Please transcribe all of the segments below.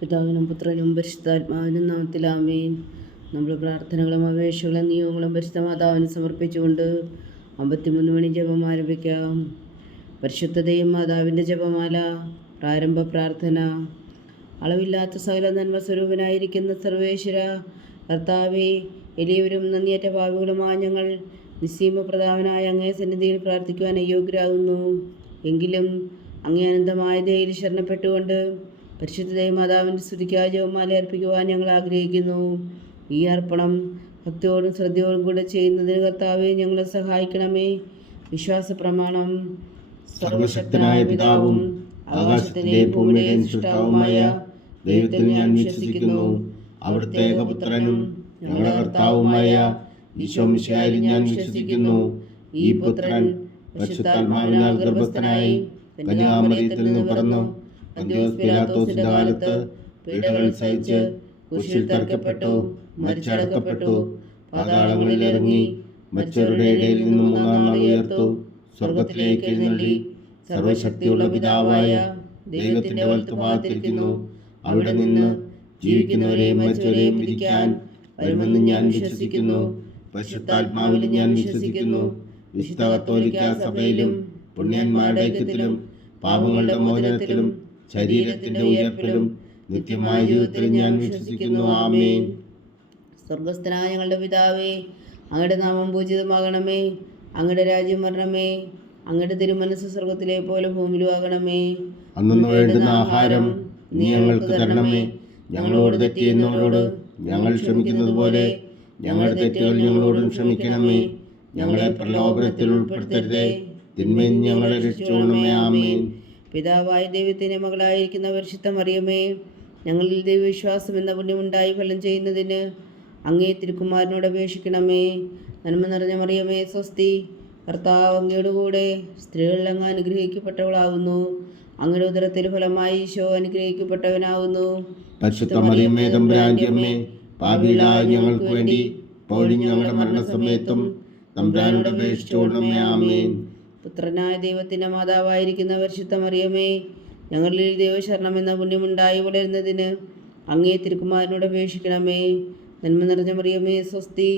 പിതാവിനും പുത്രനും പരിശുദ്ധാത്മാവിനും നാമത്തിൽ ആമേൻ. നമ്മൾ പ്രാർത്ഥനകളും അപേക്ഷകളും നിയമങ്ങളും പരിശുദ്ധ മാതാവിന് സമർപ്പിച്ചുകൊണ്ട് 53 മണി ജപം ആരംഭിക്കാം. പരിശുദ്ധതയും മാതാവിൻ്റെ ജപമാല. പ്രാരംഭ പ്രാർത്ഥന. അളവില്ലാത്ത സകല നന്മ സ്വരൂപനായിരിക്കുന്ന സർവേശ്വര കർത്താവേ, എളിയവരും നന്ദിയേറ്റ പാപികളുമായ ഞങ്ങൾ നിസ്സീമ പ്രതാപനായ അങ്ങേ സന്നിധിയിൽ പ്രാർത്ഥിക്കുവാൻ അയോഗ്യരാകുന്നു. എങ്കിലും അങ്ങേ അനന്തമായ ദയയിൽ ശരണപ്പെട്ടുകൊണ്ട് പരിശുദ്ധ മാതാവിൻ്റെ സ്തുതിക്കായി ജപമാല അർപ്പിക്കുവാൻ ഞങ്ങൾ ആഗ്രഹിക്കുന്നു. ഈ അർപ്പണം ഭക്തിയോടും ശ്രദ്ധയോടും കൂടെ ചെയ്യുന്നതിന് കർത്താവെ ഞങ്ങളെ സഹായിക്കണമേ. വിശ്വാസ പ്രമാണം. സർവശക്തനായ പിതാവും ആകാശത്തിന്റെയും ഭൂമിയുടെയും സൃഷ്ടാവുമായ ദൈവത്തിൽ ഞാൻ വിശ്വസിക്കുന്നു. അവിടുത്തെ ഏകപുത്രനും ഞങ്ങളുടെ കർത്താവുമായ ഈശോമിശിഹായിൽ ഞാൻ വിശ്വസിക്കുന്നു. ഈ പുത്രൻ പരിശുദ്ധാത്മാവിനാൽ ഗർഭസ്ഥനായി കന്യാമറിയത്തിൽ നിന്ന് പിറന്നു, പന്തിയോസ് പീലാത്തോസിന്റെ കാലത്ത് പീഡകൾ സഹിച്ച് കുരിശിൽ തറയ്ക്കപ്പെട്ടു, മരിച്ചടക്കപ്പെട്ടു, പാതാളങ്ങളിൽ ഇറങ്ങി, മരിച്ചവരുടെ ഇടയിൽ നിന്ന് മൂന്നാം നാൾ ഉയർത്തു, സ്വർഗത്തിലേക്ക് എഴുന്നള്ളി, സർവശക്തിയുള്ള പിതാവായ ദൈവത്തിന്റെ വലത്തുഭാഗത്തിരിക്കുന്നു. അവിടെ നിന്ന് ജീവിക്കുന്നവരെയും മരിച്ചവരെയും വിധിക്കാൻ വരുമെന്ന് ഞാൻ വിശ്വസിക്കുന്നു. പരിശുദ്ധാത്മാവിൽ ഞാൻ വിശ്വസിക്കുന്നു. വിശുദ്ധ കത്തോലിക്കാ സഭയിലും പുണ്യന്മാരുടെ ഐക്യത്തിലും പാപങ്ങളുടെ മോചനത്തിലും ശരീരത്തിന്റെ ഉയർപ്പിലും നിത്യമായ ജീവിതത്തിലും ഞാൻ വിശ്വസിക്കുന്നു. ആമേൻ. സ്വർഗസ്ഥനായ ഞങ്ങളുടെ പിതാവേ, അങ്ങയുടെ നാമം പൂജിതമാകണമേ. അങ്ങയുടെ രാജ്യം വരണമേ. അങ്ങയുടെ തിരുമനസ്സ് സ്വർഗത്തിലെ പോലെ ഭൂമിയിലും ആകണമേ. അന്നു വേണ്ടുന്ന ആഹാരം നീ ഞങ്ങൾക്ക് തരണമേ. ഞങ്ങളോട് തെറ്റ് ചെയ്യുന്നവരോട് ഞങ്ങൾ ക്ഷമിക്കുന്നത് പോലെ ഞങ്ങളുടെ തെറ്റുകൾ ഞങ്ങളോടും ക്ഷമിക്കണമേ. ഞങ്ങളെ പ്രലോഭനത്തിൽ ഉൾപ്പെടുത്തരുതേ, തിന്മയിൽ ഞങ്ങളെ രക്ഷിച്ചുകൊള്ളണമേ. ആമേൻ. പിതാവായ ദൈവത്തിന്റെ മകളായിരിക്കുന്ന പരിശുദ്ധ മറിയമേ, ഞങ്ങളിൽ ദൈവവിശ്വാസം എന്ന പുണ്യമുണ്ടായി ഫലം ചെയ്യുന്നതിന് അങ്ങേ തിരുക്കുമാരനോട് അപേക്ഷിക്കണമേ. നന്മ നിറഞ്ഞ മറിയമേ സ്വസ്തി, കർത്താവ് അങ്ങയുടെ കൂടെ സ്ത്രീകളിൽ അങ്ങ് അനുഗ്രഹിക്കപ്പെട്ടവളാകുന്നു. അങ്ങയുടെ ഉദരത്തിൽ ഫലമായി ഈശോ അനുഗ്രഹിക്കപ്പെട്ടവനാകുന്നു. പരിശുദ്ധ മറിയമേ തമ്പുരാന്റെ അമ്മേ, പാപികളായ ഞങ്ങൾക്ക് വേണ്ടി ഇപ്പോഴും ഞങ്ങളുടെ മരണസമയത്തും തമ്പുരാനോട് അപേക്ഷിച്ചുകൊള്ളണമേ. ആമേൻ. പുത്രനായ ദൈവത്തിന്റെ മാതാവായിരിക്കുന്ന പരിശുദ്ധ മറിയമേ, ഞങ്ങളിൽ ദൈവശരണം എന്ന പുണ്യമുണ്ടായി വളരുന്നതിന് അങ്ങേ തിരുക്കുമാരനോട് അപേക്ഷിക്കണമേ. നന്മ നിറഞ്ഞ മറിയമേ സ്വസ്തി,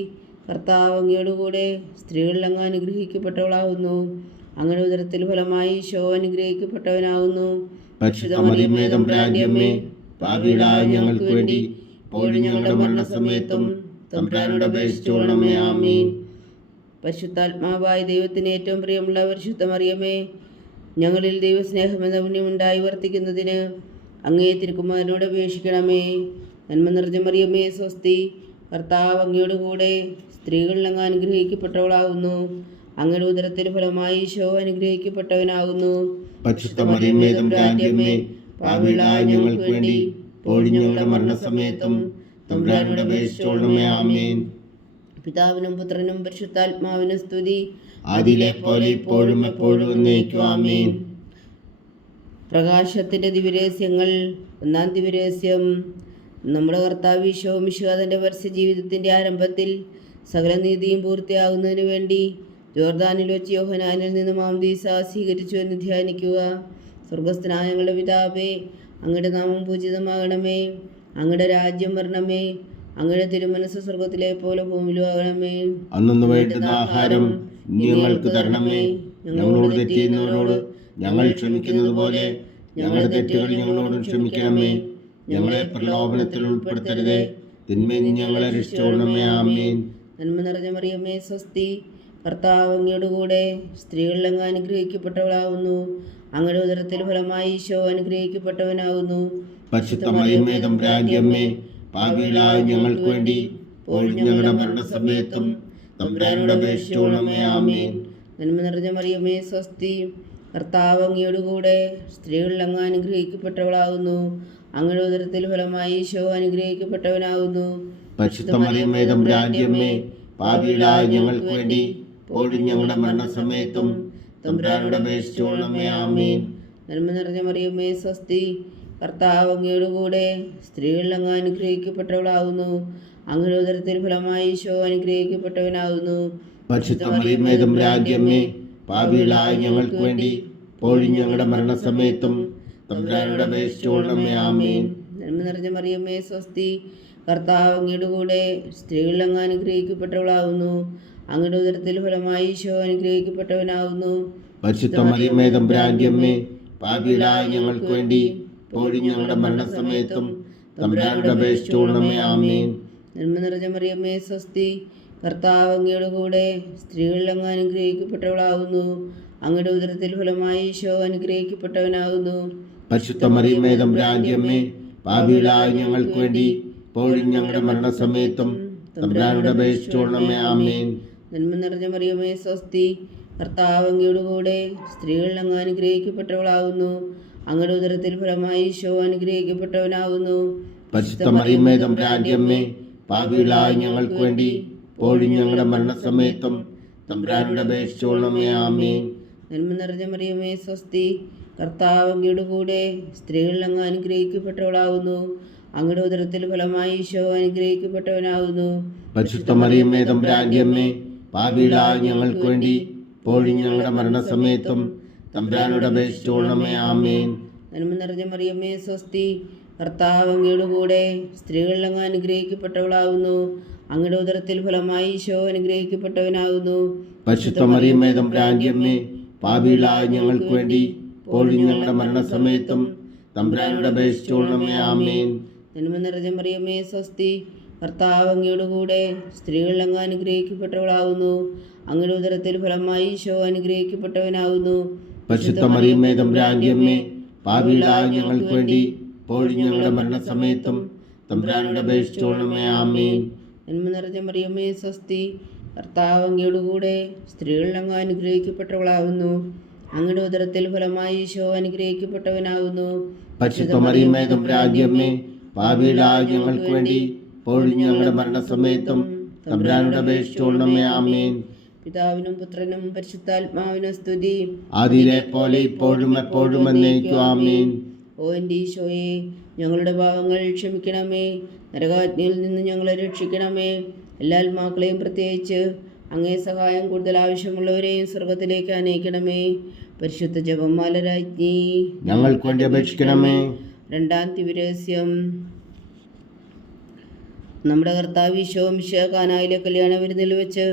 കർത്താവ് അങ്ങയുടെ കൂടെ സ്ത്രീകളിൽ അങ്ങ് അനുഗ്രഹിക്കപ്പെട്ടവളാകുന്നു. അങ്ങയുടെ ഉദരത്തിൽ ഫലമായി ഈശോ അനുഗ്രഹിക്കപ്പെട്ടവനാകുന്നു. പരിശുദ്ധ മറിയമേ തമ്പുരാന്റെ അമ്മേ, പാപികളായ ഞങ്ങൾക്ക് വേണ്ടി ഇപ്പോഴും ഞങ്ങളുടെ മരണസമയത്തും തമ്പുരാനോട് അപേക്ഷിച്ചുകൊള്ളണമേ. ആമേൻ. പരിശുദ്ധാത്മാവായ ദൈവത്തിന് ഏറ്റവും പ്രിയമുള്ള പരിശുദ്ധ മറിയമേ, ഞങ്ങളിൽ ദൈവസ്നേഹം എന്ന പുണ്യമുണ്ടായി വർത്തിക്കുന്നതിന് അങ്ങേ തിരുക്കുമാരനോട് അപേക്ഷിക്കണമേ. നന്മ നിറഞ്ഞ മറിയമേ സ്വസ്തി, കർത്താവ് അങ്ങയുടെ കൂടെ സ്ത്രീകളിൽ അങ്ങ് അനുഗ്രഹിക്കപ്പെട്ടവളാകുന്നു. അങ്ങയുടെ ഉദരത്തിൽ ഫലമായി ഈശോ അനുഗ്രഹിക്കപ്പെട്ടവനാകുന്നു. പരിശുദ്ധ മറിയമേ തമ്പുരാന്റെ അമ്മേ, പാപികളായ ഞങ്ങൾക്ക് വേണ്ടി ഇപ്പോഴും ഞങ്ങളുടെ മരണസമയത്തും തമ്പുരാനോട് അപേക്ഷിച്ചുകൊള്ളണമേ. ആമേൻ. പിതാവിനും പുത്രനും പരിശുദ്ധാത്മാവിനും സ്തുതി, ആദിയിലെ പോലെ ഇപ്പോഴും എപ്പോഴും എന്നേക്കും. ആമേൻ. പ്രകാശത്തിന്റെ ദിവ്യരഹസ്യങ്ങൾ. ഒന്നാം ദിവ്യരഹസ്യം. നമ്മുടെ കർത്താവ് ഈശോ മിശിഹാ തന്റെ പരസ്യ ജീവിതത്തിന്റെ ആരംഭത്തിൽ സകല നീതിയും പൂർത്തിയാകുന്നതിന് വേണ്ടി ജോർദാനിൽ വെച്ച് യോഹന്നാനിൽ നിന്ന് മാംദീസ സ്വീകരിച്ചു എന്ന് ധ്യാനിക്കുക. സ്വർഗസ്ഥനായ ഞങ്ങളുടെ പിതാവേ, അങ്ങയുടെ നാമം പൂജിതമാകണമേ. അങ്ങയുടെ രാജ്യം വരണമേ. അങ്ങയുടെ തിരുമനസ്സ് സ്വർഗത്തിലെ പോലെ ഭൂമിയിലും ആകണമേ. അന്നു വേണ്ടുന്ന ആഹാരം നീ ഞങ്ങൾക്ക് തരണമേ. ഞങ്ങളോട് തെറ്റ് ചെയ്യുന്നവരോട് ഞങ്ങൾ ക്ഷമിക്കുന്നത് പോലെ ഞങ്ങളുടെ തെറ്റുകൾ ഞങ്ങളോടും ക്ഷമിക്കണമേ. ഞങ്ങളെ പ്രലോഭനത്തിൽ ഉൾപ്പെടുത്തരുതേ, തിന്മയിൽ ഞങ്ങളെ രക്ഷിച്ചുകൊള്ളണമേ. ആമേൻ. നന്മ നിറഞ്ഞ മറിയമേ സ്വസ്തി, കർത്താവ് അങ്ങയുടെ കൂടെ സ്ത്രീകളിൽ അങ്ങ് അനുഗ്രഹിക്കപ്പെട്ടവളാകുന്നു. അങ്ങയുടെ ഉദരത്തിൽ ഫലമായി ഈശോ അനുഗ്രഹിക്കപ്പെട്ടവനാകുന്നു. പരിശുദ്ധ മറിയമേ തമ്പുരാന്റെ അമ്മേ, പാപികളായ ഞങ്ങൾക്ക് വേണ്ടി ഇപ്പോഴും ഞങ്ങളുടെ മരണസമയത്തും തമ്പുരാനോട് അപേക്ഷിച്ചുകൊള്ളണമേ. ആമേൻ. നന്മ നിറഞ്ഞ മറിയമേ സ്വസ്തി, കർത്താവ് അങ്ങയുടെ കൂടെ സ്ത്രീകളിൽ അങ്ങ് അനുഗ്രഹിക്കപ്പെട്ടവളാകുന്നു. അങ്ങയുടെ ഉദരത്തിൽ ഫലമായി ഈശോ അനുഗ്രഹിക്കപ്പെട്ടവനാകുന്നു. പരിശുദ്ധ മറിയമേ തമ്പുരാന്റെ അമ്മേ, പാപികളായ ഞങ്ങൾക്ക് വേണ്ടി ഇപ്പോഴും ഞങ്ങളുടെ മരണസമയത്തും തമ്പുരാനോട് അപേക്ഷിച്ചുകൊള്ളണമേ. ആമേൻ. നന്മ നിറഞ്ഞ മറിയമേ സ്വസ്തി, കർത്താവ് അങ്ങയുടെ കൂടെ സ്ത്രീകളിൽ അങ്ങ് അനുഗ്രഹിക്കപ്പെട്ടവളാകുന്നു. അങ്ങയുടെ ഉദരത്തിൽ ഫലമായി ഈശോ അനുഗ്രഹിക്കപ്പെട്ടവനാകുന്നു. പരിശുദ്ധ മറിയമേ തമ്പുരാന്റെ അമ്മേ, പാപികളായ ഞങ്ങൾക്ക് വേണ്ടി ഇപ്പോഴും ഞങ്ങളുടെ മരണസമയത്തും തമ്പുരാനോട് അപേക്ഷിച്ചുകൊള്ളണമേ. ആമേൻ. നന്മ നിറഞ്ഞ മറിയമ്മേ സ്വസ്തി, കർത്താവ് അങ്ങയുടെ കൂടെ സ്ത്രീകളിൽ അങ്ങ് അനുഗ്രഹിക്കപ്പെട്ടവളാകുന്നു. അങ്ങയുടെ ഉദരത്തിൽ ഫലമായി ഈശോ അനുഗ്രഹിക്കപ്പെട്ടവനാകുന്നു. പരിശുദ്ധ മറിയമ്മേ തമ്പുരാന്റെ അമ്മേ, പാപികളായ ഞങ്ങൾക്ക് വേണ്ടി ഇപ്പോഴും ഞങ്ങളുടെ മരണസമയത്തും തമ്പുരാനോട് അപേക്ഷിച്ചുകൊള്ളണമേ. ആമേൻ. നന്മ നിറഞ്ഞ മറിയമ്മേ സ്വസ്തി, കർത്താവ് അങ്ങയുടെ കൂടെ സ്ത്രീകളിൽ അങ്ങ് അനുഗ്രഹിക്കപ്പെട്ടവളാകുന്നു. അങ്ങയുടെ ഉദരത്തിൽ ഫലമായി ഈശോ അനുഗ്രഹിക്കപ്പെട്ടവനാകുന്നു. പരിശുദ്ധ മറിയമ്മേ തമ്പുരാന്റെ അമ്മേ, പാപികളായ ഞങ്ങൾക്ക് വേണ്ടി ഇപ്പോഴും ഞങ്ങളുടെ മരണസമയത്തും തമ്പുരാനോട് അപേക്ഷിച്ചുകൊള്ളണമേ. ആമേൻ. നന്മ നിറഞ്ഞ മറിയമ്മേ സ്വസ്തി, കർത്താവ് അങ്ങയുടെ കൂടെ സ്ത്രീകളിൽ അങ്ങ് അനുഗ്രഹിക്കപ്പെട്ടവളാകുന്നു. അങ്ങയുടെ ഉദരത്തിൽ ഫലമായി ഈശോ അനുഗ്രഹിക്കപ്പെട്ടവനാകുന്നു. പരിശുദ്ധ മറിയമ്മേ തമ്പുരാന്റെ അമ്മേ, പാപികളായ ഞങ്ങൾക്ക് വേണ്ടി ഇപ്പോഴും ഞങ്ങളുടെ മരണസമയത്തും തമ്പുരാനോട് അപേക്ഷിച്ചുകൊള്ളണമേ. ആമേൻ. നന്മ നിറഞ്ഞ മറിയമ്മേ സ്വസ്തി, കർത്താവ് അങ്ങയുടെ കൂടെ സ്ത്രീകളിൽ അങ്ങ് അനുഗ്രഹിക്കപ്പെട്ടവളാകുന്നു. അങ്ങയുടെ ഉദരത്തിൽ ഫലമായി ഈശോ അനുഗ്രഹിക്കപ്പെട്ടവനാകുന്നു. പരിശുദ്ധ മറിയമ്മേ തമ്പുരാന്റെ അമ്മേ, പാപികളായ ഞങ്ങൾക്ക് വേണ്ടി ഇപ്പോഴും ഞങ്ങളുടെ മരണസമയത്തും തമ്പുരാനോട് അപേക്ഷിച്ചുകൊള്ളണമേ. ആമേൻ. നന്മ നിറഞ്ഞ മറിയമ്മേ സ്വസ്തി, കർത്താവ് അങ്ങയുടെ കൂടെ സ്ത്രീകളിൽ അങ്ങ് അനുഗ്രഹിക്കപ്പെട്ടവളാകുന്നു. അങ്ങയുടെ ഉദരത്തിൽ ഫലമായി ഈശോ അനുഗ്രഹിക്കപ്പെട്ടവനാകുന്നു. പരിശുദ്ധ മറിയമ്മേ തമ്പുരാന്റെ അമ്മേ, പാപികളായ ഞങ്ങൾക്ക് വേണ്ടി ഇപ്പോഴും ഞങ്ങളുടെ മരണസമയത്തും തമ്പുരാനോട് അപേക്ഷിച്ചുകൊള്ളണമേ. ആമേൻ. നന്മ നിറഞ്ഞ മറിയമ്മേ സ്വസ്തി, കർത്താവ് അങ്ങയുടെ കൂടെ സ്ത്രീകളിൽ അങ്ങ് അനുഗ്രഹിക്കപ്പെട്ടവളാകുന്നു. അങ്ങയുടെ ഉദരത്തിൽ ഫലമായി ഈശോ അനുഗ്രഹിക്കപ്പെട്ടവനാകുന്നു. പരിശുദ്ധ മറിയമ്മേ തമ്പുരാന്റെ അമ്മേ, പാപികളായ ഞങ്ങൾക്ക് വേണ്ടി ഇപ്പോഴും ഞങ്ങളുടെ മരണസമയത്തും തമ്പുരാനോട് അപേക്ഷിച്ചുകൊള്ളണമേ. ആമേൻ. നന്മ നിറഞ്ഞ മറിയമ്മേ സ്വസ്തി, കർത്താവ് അങ്ങയുടെ കൂടെ സ്ത്രീകളിൽ അങ്ങ് അനുഗ്രഹിക്കപ്പെട്ടവളാകുന്നു. അങ്ങയുടെ ഉദരത്തിൽ ഫലമായി ഈശോ അനുഗ്രഹിക്കപ്പെട്ടവനാകുന്നു. പരിശുദ്ധ മറിയമ്മേ തമ്പുരാന്റെ അമ്മേ, പാപികളായ ഞങ്ങൾക്ക് വേണ്ടി ഇപ്പോഴും ഞങ്ങളുടെ മരണസമയത്തും തമ്പുരാനോട് അപേക്ഷിച്ചുകൊള്ളണമേ. ആമേൻ. പിതാവിനും പുത്രനും പരിശുദ്ധാത്മാവിനും സ്തുതി, ആദിയിലെ പോലെ ഇപ്പോഴും എപ്പോഴും എന്നേക്കും. ആമേൻ. ഓ എൻ്റെ ഈശോയെ, ഞങ്ങളുടെ പാപങ്ങൾ ക്ഷമിക്കണമേ. നരകാഗ്നിയിൽ നിന്ന് ഞങ്ങളെ രക്ഷിക്കണമേ. എല്ലാ ആത്മാക്കളെയും പ്രത്യേകിച്ച് അങ്ങേ സഹായം കൂടുതൽ ആവശ്യമുള്ളവരെയും സ്വർഗത്തിലേക്ക് അനയിക്കണമേ. പരിശുദ്ധ ജപമാല രാജ്ഞി, ഞങ്ങൾക്ക് വേണ്ടി അപേക്ഷിക്കണമേ. രണ്ടാം ദിവ്യരഹസ്യം. നമ്മുടെ കർത്താവ് ഈശോ മിശിഹാ കാനായിലെ കല്യാണ വിരുന്നിൽ വെച്ച്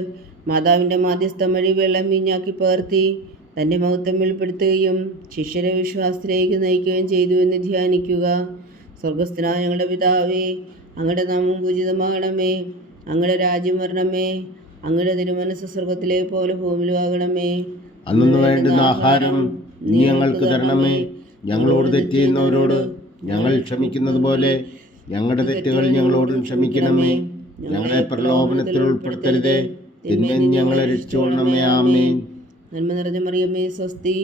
മാതാവിൻ്റെ മാധ്യസ്ഥം വഴി വെള്ളം വീഞ്ഞാക്കി പകർത്തി തൻ്റെ മഹത്വം വെളിപ്പെടുത്തുകയും ശിഷ്യരെ വിശ്വാസത്തിലേക്ക് നയിക്കുകയും ചെയ്തു എന്ന് ധ്യാനിക്കുക. സ്വർഗസ്ഥനായ ഞങ്ങളുടെ പിതാവേ, അങ്ങയുടെ നാമം പൂജിതമാകണമേ. അങ്ങയുടെ രാജ്യം വരണമേ. അങ്ങയുടെ തിരുമനസ്സ് സ്വർഗത്തിലെ പോലെ ഭൂമിയിലും ആകണമേ. അന്നു വേണ്ടുന്ന ആഹാരം നീ ഞങ്ങൾക്ക് തരണമേ. ഞങ്ങളോട് തെറ്റ് ചെയ്യുന്നവരോട് ഞങ്ങൾ ക്ഷമിക്കുന്നത് പോലെ ഞങ്ങളുടെ തെറ്റുകൾ ഞങ്ങളോടും ക്ഷമിക്കണമേ. ഞങ്ങളെ പ്രലോഭനത്തിൽ ഉൾപ്പെടുത്തരുതേ, തിന്മയിൽ ഞങ്ങളെ രക്ഷിച്ചുകൊള്ളണമേ. ആമേൻ. നന്മ നിറഞ്ഞ മറിയമ്മേ സ്വസ്തി,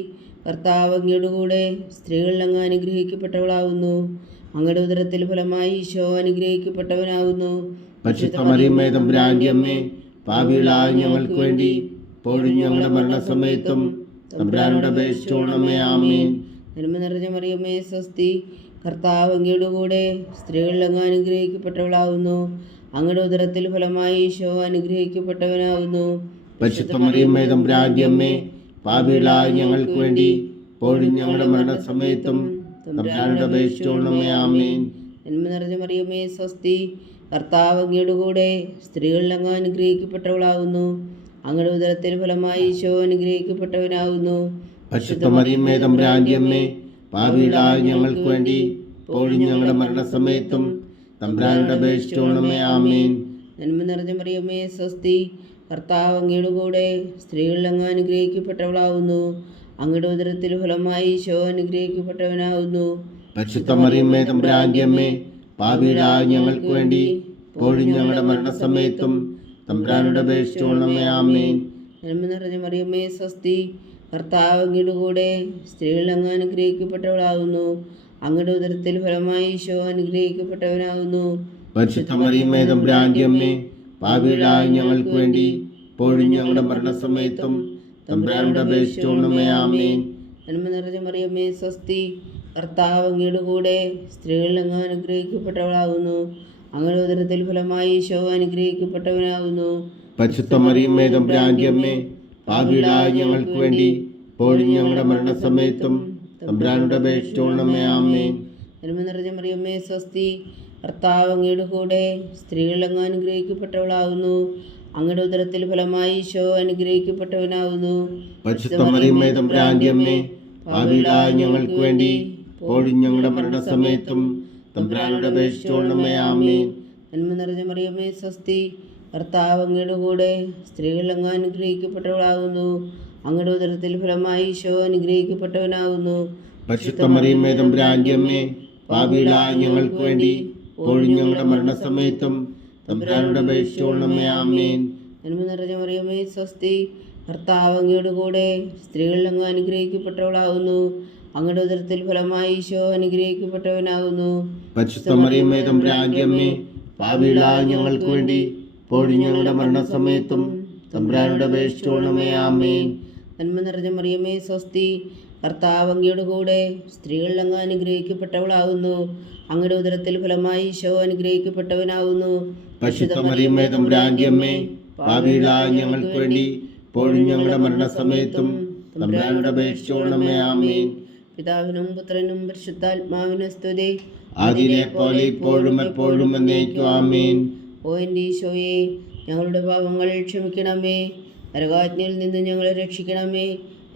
കർത്താവ് അങ്ങയുടെ കൂടെ സ്ത്രീകളിൽ അങ്ങ് അനുഗ്രഹിക്കപ്പെട്ടവളാകുന്നു. അങ്ങയുടെ ഉദരത്തിൽ ഫലമായി ഈശോ അനുഗ്രഹിക്കപ്പെട്ടവനാകുന്നു. പരിശുദ്ധ മറിയമ്മേ തമ്പുരാന്റെ അമ്മേ, പാപികളായ ഞങ്ങൾക്ക് വേണ്ടി ഇപ്പോഴും ഞങ്ങളുടെ മരണസമയത്തും തമ്പുരാനോട് അപേക്ഷിച്ചുകൊള്ളണമേ. ആമേൻ. നന്മ നിറഞ്ഞ മറിയമ്മേ സ്വസ്തി, കർത്താവ് അങ്ങയുടെ കൂടെ സ്ത്രീകളിൽ അങ്ങ് അനുഗ്രഹിക്കപ്പെട്ടവളാകുന്നു. അങ്ങയുടെ ഉദരത്തിൽ ഫലമായി ഈശോ അനുഗ്രഹിക്കപ്പെട്ടവനാകുന്നു. പരിശുദ്ധ മറിയമ്മേ തമ്പുരാന്റെ അമ്മേ, പാപികളായ ഞങ്ങൾക്ക് വേണ്ടി ഇപ്പോഴും ഞങ്ങളുടെ മരണസമയത്തും തമ്പുരാനോട് അപേക്ഷിച്ചുകൊള്ളണമേ. ആമേൻ. നന്മ നിറഞ്ഞ മറിയമ്മേ സ്വസ്തി, കർത്താവ് അങ്ങയുടെ കൂടെ സ്ത്രീകളിൽ അങ്ങ് അനുഗ്രഹിക്കപ്പെട്ടവളാകുന്നു. അങ്ങയുടെ ഉദരത്തിൽ ഫലമായി ഈശോ അനുഗ്രഹിക്കപ്പെട്ടവനാകുന്നു. പരിശുദ്ധ മറിയമ്മേ തമ്പുരാന്റെ അമ്മേ, പാപികളായ ഞങ്ങൾക്ക് വേണ്ടി ഇപ്പോഴും ഞങ്ങളുടെ മരണസമയത്തും തമ്പുരാനോട് അപേക്ഷിച്ചുകൊള്ളണമേ. ആമേൻ. നന്മ നിറഞ്ഞ മറിയമ്മേ സ്വസ്തി, കർത്താവ് അങ്ങയുടെ കൂടെ സ്ത്രീകളിൽ അങ്ങ് അനുഗ്രഹിക്കപ്പെട്ടവളാകുന്നു. അങ്ങയുടെ ഉദരത്തിൽ ഫലമായി ഈശോ അനുഗ്രഹിക്കപ്പെട്ടവനാകുന്നു. പരിശുദ്ധ മറിയമ്മേ തമ്പുരാന്റെ അമ്മേ, പാപികളായ ഞങ്ങൾക്ക് വേണ്ടി ഇപ്പോഴും ഞങ്ങളുടെ മരണസമയത്തും തമ്പുരാനോട് അപേക്ഷിച്ചുകൊള്ളണമേ. ആമേൻ. നന്മ നിറഞ്ഞ മറിയമ്മേ സ്വസ്തി, കർത്താവ് അങ്ങയുടെ കൂടെ സ്ത്രീകളിൽ അങ്ങ് അനുഗ്രഹിക്കപ്പെട്ടവളാകുന്നു. അങ്ങയുടെ ഉദരത്തിൽ ഫലമായി ഈശോ അനുഗ്രഹിക്കപ്പെട്ടവനാകുന്നു. പരിശുദ്ധ മറിയമ്മേ തമ്പുരാന്റെ അമ്മേ, പാപികളായ ഞങ്ങൾക്ക് വേണ്ടി ഇപ്പോഴും ഞങ്ങളുടെ മരണസമയത്തും തമ്പുരാനോട് അപേക്ഷിച്ചുകൊള്ളണമേ. ആമേൻ. നന്മ നിറഞ്ഞ മറിയമ്മേ സ്വസ്തി, കർത്താവ് അങ്ങയുടെ കൂടെ സ്ത്രീകളിൽ അങ്ങ് അനുഗ്രഹിക്കപ്പെട്ടവളാകുന്നു. അങ്ങയുടെ ഉദരത്തിൽ ഫലമായി ഈശോ അനുഗ്രഹിക്കപ്പെട്ടവനാകുന്നു. പരിശുദ്ധ മറിയമ്മേ തമ്പുരാന്റെ അമ്മേ, പാപികളായ ഞങ്ങൾക്ക് വേണ്ടി ഇപ്പോഴും ഞങ്ങളുടെ മരണസമയത്തും തമ്പുരാനോട് അപേക്ഷിച്ചുകൊള്ളണമേ. ആമേൻ. നന്മ നിറഞ്ഞ മറിയമ്മേ സ്വസ്തി, കർത്താവ് അങ്ങയുടെ കൂടെ സ്ത്രീകൾ അങ്ങ് അനുഗ്രഹിക്കപ്പെട്ടവളാകുന്നു. അങ്ങയുടെ ഉദരത്തിൽ ഫലമായി ഈശോ അനുഗ്രഹിക്കപ്പെട്ടവനാകുന്നു. പരിശുദ്ധ മറിയമ്മേ തമ്പുരാന്റെ അമ്മേ, പാപികളായ ഞങ്ങൾക്ക് വേണ്ടി ഇപ്പോഴും ഞങ്ങളുടെ മരണസമയത്തും തമ്പുരാനോട് അപേക്ഷിച്ചുകൊള്ളണമേ. ആമേൻ. നന്മ നിറഞ്ഞ മറിയമ്മേ സ്വസ്തി, കർത്താവ് അങ്ങയുടെ കൂടെ സ്ത്രീകൾ അങ്ങ് അനുഗ്രഹിക്കപ്പെട്ടവളാകുന്നു. അങ്ങയുടെ ഉദരത്തിൽ ഫലമായി ഈശോ അനുഗ്രഹിക്കപ്പെട്ടവനാകുന്നു. പരിശുദ്ധ മറിയമ്മേ തമ്പുരാന്റെ അമ്മേ, പാപികളായ ഞങ്ങൾക്ക് വേണ്ടി ഇപ്പോഴും ഞങ്ങളുടെ മരണസമയത്തും തമ്പുരാനോട് അപേക്ഷിച്ചുകൊള്ളണമേ. ആമേൻ. നന്മ നിറഞ്ഞ മറിയമ്മേ സ്വസ്തി, കർത്താവ് അങ്ങയുടെ കൂടെ സ്ത്രീകൾ അങ്ങ് അനുഗ്രഹിക്കപ്പെട്ടവളാകുന്നു. അങ്ങയുടെ ഉദരത്തിൽ ഫലമായി ഈശോ അനുഗ്രഹിക്കപ്പെട്ടവനാകുന്നു. പരിശുദ്ധ മറിയമ്മേ തമ്പുരാന്റെ അമ്മേ, പാപികളായ ഞങ്ങൾക്ക് വേണ്ടി ഇപ്പോഴും ഞങ്ങളുടെ മരണസമയത്തും തമ്പുരാനോട് അപേക്ഷിച്ചുകൊള്ളണമേ. ആമേൻ. നന്മ നിറഞ്ഞ മറിയമ്മേ സ്വസ്തി, കർത്താവ് അങ്ങയുടെ കൂടെ സ്ത്രീകൾ അങ്ങ് അനുഗ്രഹിക്കപ്പെട്ടവളാകുന്നു. അങ്ങയുടെ ഉദരത്തിൽ ഫലമായി ഈശോ അനുഗ്രഹിക്കപ്പെട്ടവനാകുന്നു. പരിശുദ്ധ മറിയമ്മേ തമ്പുരാന്റെ അമ്മേ, പാപികളായ ഞങ്ങൾക്ക് വേണ്ടി ഇപ്പോഴും ഞങ്ങളുടെ മരണസമയത്തും തമ്പുരാനോട് അപേക്ഷിച്ചുകൊള്ളണമേ. ആമേൻ. പിതാവിനും പുത്രനും പരിശുദ്ധാത്മാവിനും സ്തുതി, ആദിയിലെ പോലെ ഇപ്പോഴും എപ്പോഴും എന്നേക്കും. ആമേൻ. ഓ എൻ്റെ ഈശോയെ, ഞങ്ങളുടെ പാപങ്ങൾ ക്ഷമിക്കണമേ. നരകാജ്ഞയിൽ നിന്ന് ഞങ്ങളെ രക്ഷിക്കണമേ.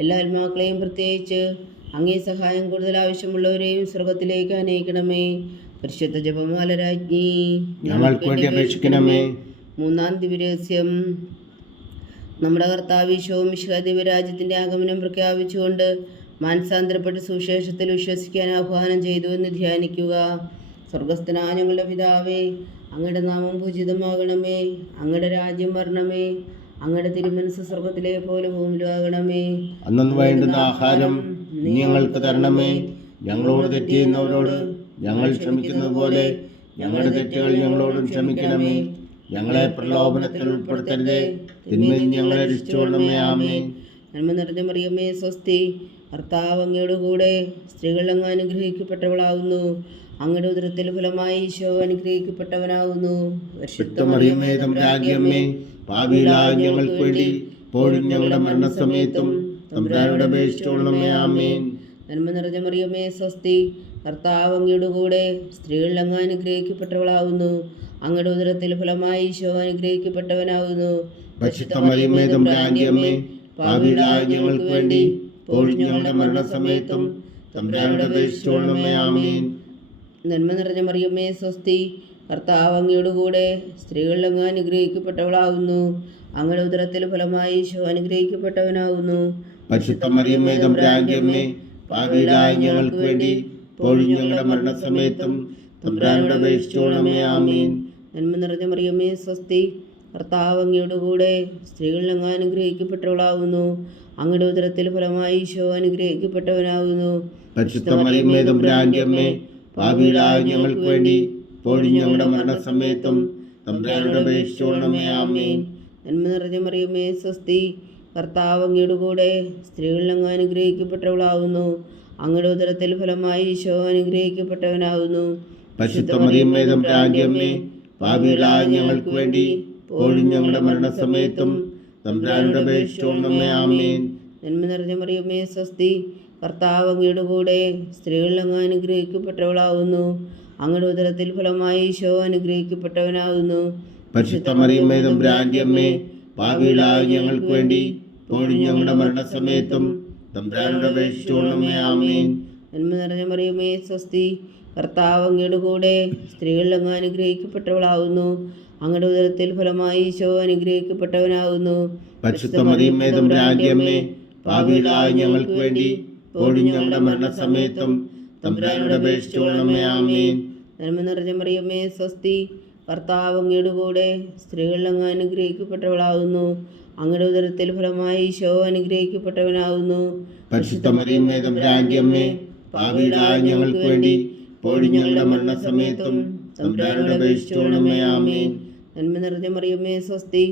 എല്ലാ ആത്മാക്കളെയും, പ്രത്യേകിച്ച് അങ്ങേ സഹായം കൂടുതൽ ആവശ്യമുള്ളവരെയും സ്വർഗത്തിലേക്ക് അനയിക്കണമേ. പരിശുദ്ധ ജപമാല രാജ്ഞി, ഞങ്ങൾക്ക് വേണ്ടി അപേക്ഷിക്കണമേ. മൂന്നാം ദിവ്യരഹസ്യം. നമ്മുടെ കർത്താവ് ഈശോ മിശിഹാ ദിവ്യരാജ്യത്തിൻ്റെ ആഗമനം പ്രഖ്യാപിച്ചുകൊണ്ട് മാനസാന്തരപ്പെട്ട് സുവിശേഷത്തിൽ വിശ്വസിക്കാൻ ആഹ്വാനം ചെയ്തു എന്ന് ധ്യാനിക്കുക. സ്വർഗസ്ഥനായ ഞങ്ങളുടെ പിതാവേ, അങ്ങയുടെ നാമം പൂജിതമാകണമേ. അങ്ങയുടെ രാജ്യം വരണമേ. അങ്ങയുടെ തിരുമനസ് സ്വർഗത്തിലെ പോലെ ഭൂമിയിലും ആകണമേ. അന്നു വേണ്ടുന്ന ആഹാരം നീ ഞങ്ങൾക്ക് തരണമേ. ഞങ്ങളോട് തെറ്റ് ചെയ്യുന്നവരോട് ഞങ്ങൾ ക്ഷമിക്കുന്നത് പോലെ ഞങ്ങളുടെ തെറ്റുകൾ ഞങ്ങളോടും ക്ഷമിക്കണമേ. ഞങ്ങളെ പ്രലോഭനത്തിൽ ഉൾപ്പെടുത്തരുതേ, തിന്മയിൽ ഞങ്ങളെ രക്ഷിച്ചുകൊള്ളണമേ. ആമേൻ. നന്മ നിറഞ്ഞ മറിയമ്മേ സ്വസ്തി, കർത്താവ് അങ്ങയുടെ കൂടെ സ്ത്രീകൾ അങ്ങ് അനുഗ്രഹിക്കപ്പെട്ടവളാകുന്നു. അങ്ങയുടെ ഉദരത്തിൽ ഫലമായി ഈശോ അനുഗ്രഹിക്കപ്പെട്ടവനാകുന്നു. പരിശുദ്ധ മറിയമ്മേ തമ്പുരാന്റെ അമ്മേ, പാപികളായ ഞങ്ങൾക്ക് വേണ്ടി ഇപ്പോഴും ഞങ്ങളുടെ മരണസമയത്തും തമ്പുരാനോട് അപേക്ഷിച്ചുകൊള്ളണമേ. ആമേൻ. നന്മ നിറഞ്ഞ മറിയമ്മേ സ്വസ്തി, കർത്താവ് അങ്ങയുടെ കൂടെ സ്ത്രീകൾ അങ്ങ് അനുഗ്രഹിക്കപ്പെട്ടവളാകുന്നു. അങ്ങയുടെ ഉദരത്തിൽ ഫലമായി ഈശോ അനുഗ്രഹിക്കപ്പെട്ടവനാകുന്നു. പരിശുദ്ധ മറിയമ്മേ തമ്പുരാന്റെ അമ്മേ, പാപികളായ ഞങ്ങൾക്ക് വേണ്ടി ഇപ്പോഴും ഞങ്ങളുടെ മരണസമയത്തും തമ്പുരാനോട് അപേക്ഷിച്ചുകൊള്ളണമേ. ആമേൻ. നന്മ നിറഞ്ഞ മറിയമ്മേ സ്വസ്തി, കർത്താവ് അങ്ങയുടെ കൂടെ സ്ത്രീകൾ അങ്ങ് അനുഗ്രഹിക്കപ്പെട്ടവളാകുന്നു. അങ്ങയുടെ ഉദരത്തിൽ ഫലമായി ഈശോ അനുഗ്രഹിക്കപ്പെട്ടവനാകുന്നു. പരിശുദ്ധ മറിയമ്മേ തമ്പുരാന്റെ അമ്മേ, പാപികളായ ഞങ്ങൾക്ക് വേണ്ടി ഇപ്പോഴും ഞങ്ങളുടെ മരണസമയത്തും തമ്പുരാനോട് അപേക്ഷിച്ചുകൊള്ളണമേ. ആമേൻ. നന്മ നിറഞ്ഞ മറിയമ്മേ സ്വസ്തി, കർത്താവ് അങ്ങയുടെ കൂടെ സ്ത്രീകൾ അങ്ങ് അനുഗ്രഹിക്കപ്പെട്ടവളാകുന്നു. അങ്ങയുടെ ഉദരത്തിൽ ഫലമായി ഈശോ അനുഗ്രഹിക്കപ്പെട്ടവനാകുന്നു. പരിശുദ്ധ മറിയമ്മേ തമ്പുരാന്റെ അമ്മേ, പാപികളായ ഞങ്ങൾക്ക് വേണ്ടി ഇപ്പോഴും ഞങ്ങളുടെ മരണസമയത്തും തമ്പുരാനോട് അപേക്ഷിച്ചുകൊള്ളണമേ. ആമേൻ. നന്മ നിറഞ്ഞ മറിയമ്മേ സ്വസ്തി, കർത്താവ് അങ്ങയുടെ കൂടെ സ്ത്രീകൾ അങ്ങ് അനുഗ്രഹിക്കപ്പെട്ടവളാകുന്നു. അങ്ങയുടെ ഉദരത്തിൽ ഫലമായി ഈശോ അനുഗ്രഹിക്കപ്പെട്ടവനാകുന്നു. പരിശുദ്ധ മറിയമ്മേ തമ്പുരാന്റെ അമ്മേ, പാപികളായ ഞങ്ങൾക്ക് വേണ്ടി ഇപ്പോഴും ഞങ്ങളുടെ മരണസമയത്തും തമ്പുരാനോട് അപേക്ഷിച്ചുകൊള്ളണമേ. ആമേൻ. നന്മ നിറഞ്ഞ മറിയമ്മേ സ്വസ്തി, കർത്താവ് അങ്ങയുടെ കൂടെ സ്ത്രീകൾ അങ്ങ് അനുഗ്രഹിക്കപ്പെട്ടവളാകുന്നു. അങ്ങയുടെ ഉദരത്തിൽ ഫലമായി ഈശോ അനുഗ്രഹിക്കപ്പെട്ടവനാകുന്നു. പരിശുദ്ധ മറിയമ്മേ തമ്പുരാന്റെ അമ്മേ, പാപികളായ ഞങ്ങൾക്ക് വേണ്ടി ഇപ്പോഴും ഞങ്ങളുടെ മരണസമയത്തും തമ്പുരാനോട് അപേക്ഷിച്ചുകൊള്ളണമേ. ആമേൻ. നന്മ നിറഞ്ഞ മറിയമ്മേ സ്വസ്തി, കർത്താവ് അങ്ങയുടെ കൂടെ സ്ത്രീകൾ അങ്ങ് അനുഗ്രഹിക്കപ്പെട്ടവളാകുന്നു. അങ്ങയുടെ ഉദരത്തിൽ ഫലമായി ഈശോ അനുഗ്രഹിക്കപ്പെട്ടവനാകുന്നു. പരിശുദ്ധ മറിയമ്മേ തമ്പുരാന്റെ അമ്മേ, പാപികളായ ഞങ്ങൾക്ക് വേണ്ടി ഇപ്പോഴും ഞങ്ങളുടെ മരണസമയത്തും തമ്പുരാനോട് അപേക്ഷിച്ചുകൊള്ളണമേ. ആമേൻ. നന്മ നിറഞ്ഞ മറിയമ്മേ സ്വസ്തി, കർത്താവ് അങ്ങയുടെ കൂടെ സ്ത്രീകൾ അങ്ങ് അനുഗ്രഹിക്കപ്പെട്ടവളാകുന്നു. അങ്ങയുടെ ഉദരത്തിൽ ഫലമായി ഈശോ അനുഗ്രഹിക്കപ്പെട്ടവനാകുന്നു. പരിശുദ്ധ മറിയമ്മേ തമ്പുരാന്റെ അമ്മേ, പാപികളായ ഞങ്ങൾക്ക് വേണ്ടി ഇപ്പോഴും ഞങ്ങളുടെ മരണസമയത്തും തമ്പുരാനോട് അപേക്ഷിച്ചുകൊള്ളണമേ. ആമേൻ. നന്മ നിറഞ്ഞ മറിയമ്മേ സ്വസ്തി,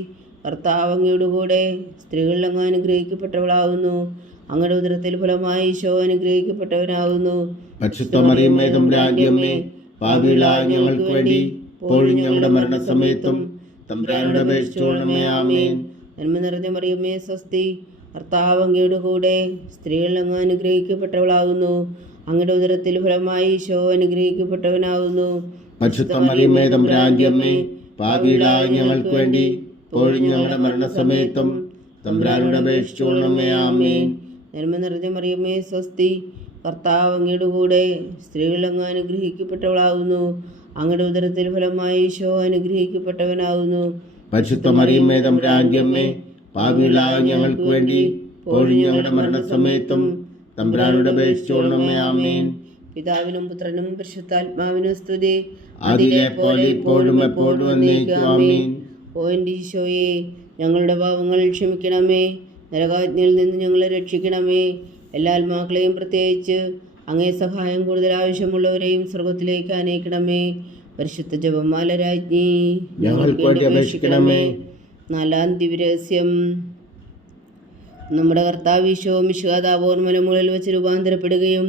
കർത്താവ് അങ്ങയുടെ കൂടെ സ്ത്രീകൾ അങ്ങ് അനുഗ്രഹിക്കപ്പെട്ടവളാകുന്നു. അങ്ങയുടെ ഉദരത്തിൽ ഫലമായി ഈശോ അനുഗ്രഹിക്കപ്പെട്ടവനാകുന്നു. പരിശുദ്ധ മറിയമ്മേ തമ്പുരാന്റെ അമ്മേ, പാപികളായ ഞങ്ങൾക്ക് വേണ്ടി ഇപ്പോഴും ഞങ്ങളുടെ മരണസമയത്തും തമ്പുരാനോട് അപേക്ഷിച്ചുകൊള്ളണമേ. ആമേൻ. നന്മ നിറഞ്ഞ മറിയമ്മേ സ്വസ്തി, കർത്താവ് അങ്ങയുടെ കൂടെ സ്ത്രീകൾ അങ്ങ് അനുഗ്രഹിക്കപ്പെട്ടവളാകുന്നു. അങ്ങയുടെ ഉദരത്തിൽ ഫലമായി ഈശോ അനുഗ്രഹിക്കപ്പെട്ടവനാകുന്നു. പരിശുദ്ധ മറിയമേ തമ്പുരാന്റെ അമ്മേ, പാപികളായ ഞങ്ങൾക്ക് വേണ്ടി ഇപ്പോഴും ഞങ്ങളുടെ മരണസമയത്തും തമ്പുരാനോട് അപേക്ഷിച്ചുകൊള്ളണമേ. ആമേൻ. നന്മ നിറഞ്ഞ മറിയമേ സ്വസ്തി, കർത്താവ് അങ്ങയുടെ കൂടെ സ്ത്രീകൾ അങ്ങ് അനുഗ്രഹിക്കപ്പെട്ടവളാകുന്നു. അങ്ങയുടെ ഉദരത്തിൽ ഫലമായി ഈശോ അനുഗ്രഹിക്കപ്പെട്ടവനാകുന്നു. പരിശുദ്ധ മറിയമേ തമ്പുരാന്റെ അമ്മേ, പാപികളായ ഞങ്ങൾക്ക് വേണ്ടി ഇപ്പോഴും ഞങ്ങളുടെ മരണസമയത്തും തമ്പുരാനോട് അപേക്ഷിച്ചുകൊള്ളണമേ. ആമേൻ. പിതാവിനും പുത്രനും പരിശുദ്ധാത്മാവിനും സ്തുതി, അതിലെ പോലെ ഇപ്പോഴും എപ്പോഴും എന്നേക്കും. ആമേൻ. ഓ എൻ്റെ ഈശോയെ, ഞങ്ങളുടെ പാപങ്ങൾ ക്ഷമിക്കണമേ, നരകാജ്ഞയിൽ നിന്ന് ഞങ്ങളെ രക്ഷിക്കണമേ. എല്ലാ ആത്മാക്കളെയും പ്രത്യേകിച്ച് അങ്ങേ സഹായം കൂടുതൽ ആവശ്യമുള്ളവരെയും സ്വർഗത്തിലേക്ക് അനയിക്കണമേ. പരിശുദ്ധ ജപമാല രാജ്ഞി ഞങ്ങൾക്ക് വേണ്ടി അപേക്ഷിക്കണമേ. 4-ാം ദിവ്യരഹസ്യം. നമ്മുടെ കർത്താവ് ഈശോ മിശിഹാ താബോർ മലമുകളിൽ വെച്ച് രൂപാന്തരപ്പെടുകയും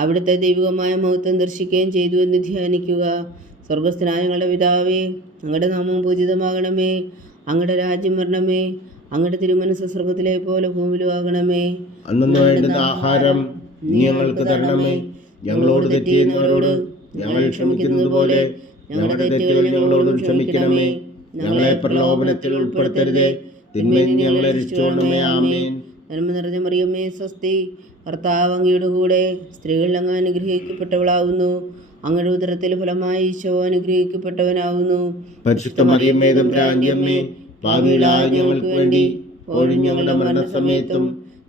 അവിടുത്തെ ദൈവികമായ മഹത്വം ദർശിക്കുകയും ചെയ്തു എന്ന് ധ്യാനിക്കുക. സ്വർഗസ്ഥനായ ഞങ്ങളുടെ പിതാവേ, അങ്ങയുടെ നാമം പൂജിതമാകണമേ, അങ്ങയുടെ രാജ്യം വരണമേ, അങ്ങയുടെ തിരുമനസ്സ് സ്വർഗത്തിലെ പോലെ ഭൂമിയിലും ആകണമേ. അന്നു വേണ്ടുന്ന ആഹാരം നീ ഞങ്ങൾക്ക് തരണമേ. ഞങ്ങളോട് തെറ്റ് ചെയ്യുന്നവരോട് ഞങ്ങൾ ക്ഷമിക്കുന്നത് പോലെ ഞങ്ങളുടെ തെറ്റുകൾ ഞങ്ങളോടും ക്ഷമിക്കണമേ. ഞങ്ങളെ പ്രലോഭനത്തിൽ ഉൾപ്പെടുത്തരുതേ, തിന്മയിൽ നിന്ന് ഞങ്ങളെ രക്ഷിച്ചുകൊള്ളണമേ. ആമേൻ. നന്മ നിറഞ്ഞ മറിയമേ സ്വസ്തി, കർത്താവ് അങ്ങയുടെ കൂടെ സ്ത്രീകൾ അങ്ങ് അനുഗ്രഹിക്കപ്പെട്ടവളാകുന്നു. അങ്ങയുടെ ഉദരത്തിൽ ഫലമായി ഈശോ അനുഗ്രഹിക്കപ്പെട്ടവനാകുന്നു. പരിശുദ്ധ മറിയമേ തമ്പുരാന്റെ അമ്മേ, പാപികളായ ഞങ്ങൾക്ക് വേണ്ടി ഇപ്പോഴും ഞങ്ങളുടെ മരണസമയത്തും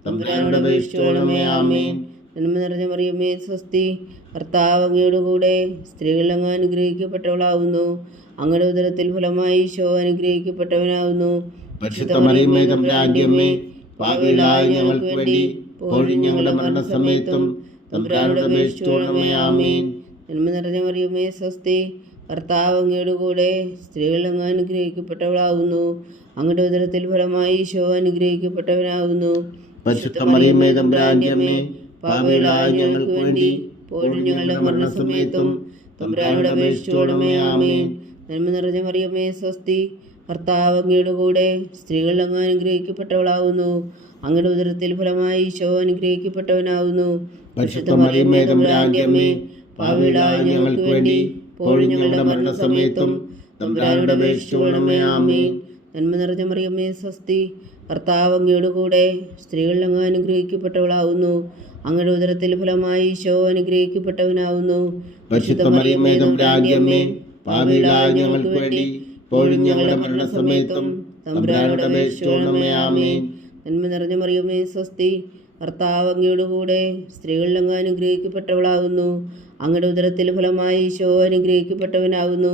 തമ്പുരാനോട് അപേക്ഷിച്ചുകൊള്ളണമേ. ആമേൻ. നന്മ നിറഞ്ഞ മറിയമേ സ്വസ്തി, കർത്താവ് അങ്ങയുടെ കൂടെ സ്ത്രീകൾ അങ്ങ് അനുഗ്രഹിക്കപ്പെട്ടവളാകുന്നു. അങ്ങയുടെ ഉദരത്തിൽ ഫലമായി ഈശോ അനുഗ്രഹിക്കപ്പെട്ടവനാകുന്നു. പരിശുദ്ധ മറിയമേ തമ്പുരാന്റെ അമ്മേ, പാപികളായ ഞങ്ങൾക്ക് വേണ്ടി ഇപ്പോഴും ഞങ്ങളുടെ മരണസമയത്തും തമ്പുരാനോട് അപേക്ഷിച്ചുകൊള്ളണമേ. ആമേൻ. നന്മ നിറഞ്ഞ മറിയമേ സ്വസ്തി, കർത്താവ് അങ്ങയുടെ കൂടെ സ്ത്രീകൾ അങ്ങ് അനുഗ്രഹിക്കപ്പെട്ടവളാകുന്നു. അങ്ങയുടെ ഉദരത്തിൽ ഫലമായി ഈശോ അനുഗ്രഹിക്കപ്പെട്ടവനാകുന്നു. പരിശുദ്ധ മറിയമേ തമ്പുരാന്റെ അമ്മേ, പാപികളായ ഞങ്ങൾക്ക് വേണ്ടി ഇപ്പോഴും ഞങ്ങളുടെ മരണസമയത്തും തമ്പുരാനോട് അപേക്ഷിച്ചുകൊള്ളണമേ. ആമേൻ. നന്മ നിറഞ്ഞ മറിയമേ സ്വസ്തി, കർത്താവ് അങ്ങയുടെ കൂടെ സ്ത്രീകൾ അങ്ങ് അനുഗ്രഹിക്കപ്പെട്ടവളാകുന്നു. അങ്ങയുടെ ഉദരത്തിൽ ഫലമായി ഈശോ അനുഗ്രഹിക്കപ്പെട്ടവനാകുന്നു. പരിശുദ്ധ മറിയമേ തമ്പുരാന്റെ അമ്മേ, പാപികളായ ഞങ്ങൾക്ക് വേണ്ടി ഇപ്പോഴും ഞങ്ങളുടെ മരണസമയത്തും തമ്പുരാനോട് അപേക്ഷിച്ചുകൊള്ളണമേ. ആമേൻ. നന്മ നിറഞ്ഞ മറിയമേ സ്വസ്തി, കർത്താവ് അങ്ങയുടെ കൂടെ സ്ത്രീകൾ അങ്ങ് അനുഗ്രഹിക്കപ്പെട്ടവളാകുന്നു. അങ്ങയുടെ ഉദരത്തിൽ ഫലമായി ഈശോ അനുഗ്രഹിക്കപ്പെട്ടവനാകുന്നു. പരിശുദ്ധ മറിയമേ തമ്പുരാന്റെ അമ്മേ, പാപികളായ ഞങ്ങൾക്ക് വേണ്ടി ഇപ്പോഴും ഞങ്ങളുടെ മരണസമയത്തും തമ്പുരാനോട് അപേക്ഷിച്ചുകൊള്ളണമേ. ആമേൻ. നന്മ നിറഞ്ഞ മറിയമേ സ്വസ്തി, കർത്താവ് അങ്ങയുടെ കൂടെ സ്ത്രീകൾ അങ്ങ് അനുഗ്രഹിക്കപ്പെട്ടവളാകുന്നു. അങ്ങയുടെ ഉദരത്തിൽ ഫലമായി ഈശോ അനുഗ്രഹിക്കപ്പെട്ടവനാകുന്നു.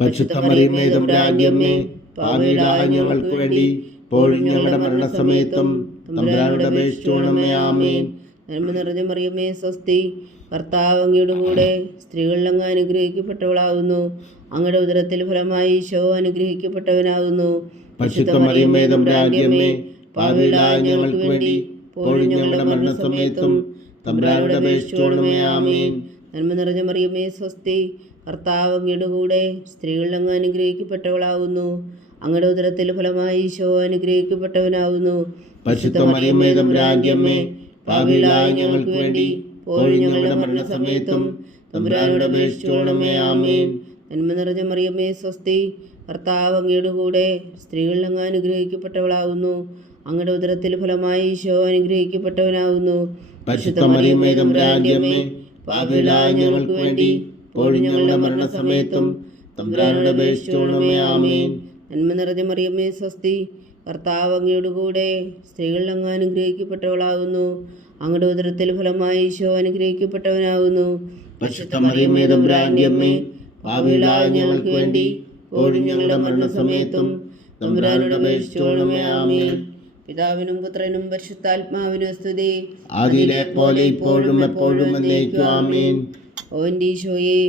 പരിശുദ്ധ മറിയമേ തമ്പുരാന്റെ അമ്മേ, പാപികളായ ഞങ്ങൾക്ക് വേണ്ടി ഇപ്പോഴും ഞങ്ങളുടെ മരണസമയത്തും തമ്പുരാനോട് അപേക്ഷിച്ചുകൊള്ളണമേ. ആമേൻ. നന്മ നിറഞ്ഞ മറിയമേ സ്വസ്തി, കർത്താവ് അങ്ങയുടെ കൂടെ സ്ത്രീകൾ അങ്ങ് അനുഗ്രഹിക്കപ്പെട്ടവളാകുന്നു. അങ്ങയുടെ ഉദരത്തിൽ ഫലമായി ഈശോ അനുഗ്രഹിക്കപ്പെട്ടവനാകുന്നു. പരിശുദ്ധ മറിയമേ തമ്പുരാന്റെ അമ്മേ, പാപികളായ ഞങ്ങൾക്ക് വേണ്ടി ഇപ്പോഴും ഞങ്ങളുടെ മരണസമയത്തും തമ്പുരാനോട് അപേക്ഷിച്ചുകൊള്ളണമേ. ആമേൻ. നന്മ നിറഞ്ഞ മറിയമേ സ്വസ്തി, കർത്താവ് അങ്ങയുടെ കൂടെ സ്ത്രീകൾ അങ്ങ് അനുഗ്രഹിക്കപ്പെട്ടവളാകുന്നു. അങ്ങയുടെ ഉദരത്തിൽ ഫലമായി ഈശോ അനുഗ്രഹിക്കപ്പെട്ടവനാകുന്നു. പരിശുദ്ധ മറിയമേ തമ്പുരാന്റെ അമ്മേ, പാപികളായ ഞങ്ങൾക്ക് വേണ്ടി ഇപ്പോഴും ഞങ്ങളുടെ മരണസമയത്തും തമ്പുരാനോട് അപേക്ഷിച്ചുകൊള്ളണമേ. ആമേൻ. നന്മ നിറഞ്ഞ മറിയമേ സ്വസ്തി, കർത്താവ് അങ്ങയുടെ കൂടെ സ്ത്രീകൾ അങ്ങ് അനുഗ്രഹിക്കപ്പെട്ടവളാകുന്നു. അങ്ങയുടെ ഉദരത്തിൽ ഫലമായി ഈശോ അനുഗ്രഹിക്കപ്പെട്ടവനാകുന്നു. പരിശുദ്ധ മറിയമേ തമ്പുരാന്റെ അമ്മേ, പാപികളായ ഞങ്ങൾക്ക് വേണ്ടി ഇപ്പോഴും ഞങ്ങളുടെ മരണസമയത്തും തമ്പുരാനോട് അപേക്ഷിച്ചുകൊള്ളണമേ. ആമേൻ. നന്മ നിറഞ്ഞ മറിയമേ സ്വസ്തി, കർത്താവ് അങ്ങയുടെ കൂടെ സ്ത്രീകൾ അങ്ങ് അനുഗ്രഹിക്കപ്പെട്ടവളാകുന്നു. അങ്ങയുടെ ഉദരത്തിൽ ഫലമായി ഈശോ അനുഗ്രഹിക്കപ്പെട്ടവനാകുന്നു. പരിശുദ്ധ മറിയമേ തമ്പുരാന്റെ അമ്മേ, പാപികളായ ഞങ്ങൾക്ക് വേണ്ടി ഇപ്പോഴും ഞങ്ങളുടെ മരണസമയത്തും തമ്പുരാനോട് അപേക്ഷിച്ചുകൊള്ളണമേ. ആമേൻ. പിതാവിനും പുത്രനും പരിശുദ്ധാത്മാവിനും സ്തുതി, ആദിയിലെ പോലെ ഇപ്പോഴും എപ്പോഴും എന്നേക്കും. ആമേൻ. ഓ എൻ്റെ ഈശോയെ,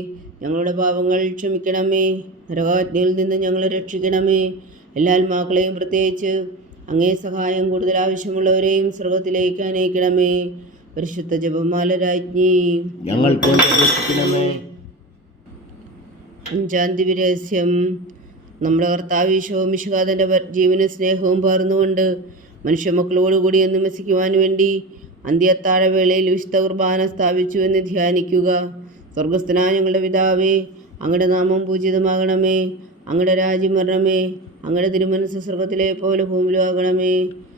ഞങ്ങളുടെ പാപങ്ങൾ ക്ഷമിക്കണമേ, നരകാജ്ഞയിൽ നിന്ന് ഞങ്ങളെ രക്ഷിക്കണമേ. എല്ലാ ആത്മാക്കളെയും പ്രത്യേകിച്ച് അങ്ങേ സഹായം കൂടുതൽ ആവശ്യമുള്ളവരെയും സ്വർഗത്തിലേക്ക് അനയിക്കണമേ. പരിശുദ്ധ ജപമാല രാജ്ഞി ഞങ്ങൾക്ക് വേണ്ടി അപേക്ഷിക്കണമേ. 5-ാം ദിവ്യരഹസ്യം. നമ്മുടെ കർത്താവ് ഈശോ മിശിഹാ തൻ്റെ ജീവനും സ്നേഹവും പകർന്നുകൊണ്ട് മനുഷ്യമക്കളോടുകൂടി എന്ന് വസിക്കുവാൻ വേണ്ടി അന്ത്യത്താഴവേളയിൽ വിശുദ്ധ കുർബാന സ്ഥാപിച്ചു എന്ന് ധ്യാനിക്കുക. സ്വർഗസ്ഥനായ ഞങ്ങളുടെ പിതാവേ, അങ്ങയുടെ നാമം പൂജിതമാകണമേ. അങ്ങയുടെ രാജ്യം വരണമേ. അങ്ങയുടെ തിരുമനസ്സ് സ്വർഗത്തിലെ പോലെ ഭൂമിയിലും ആകണമേ.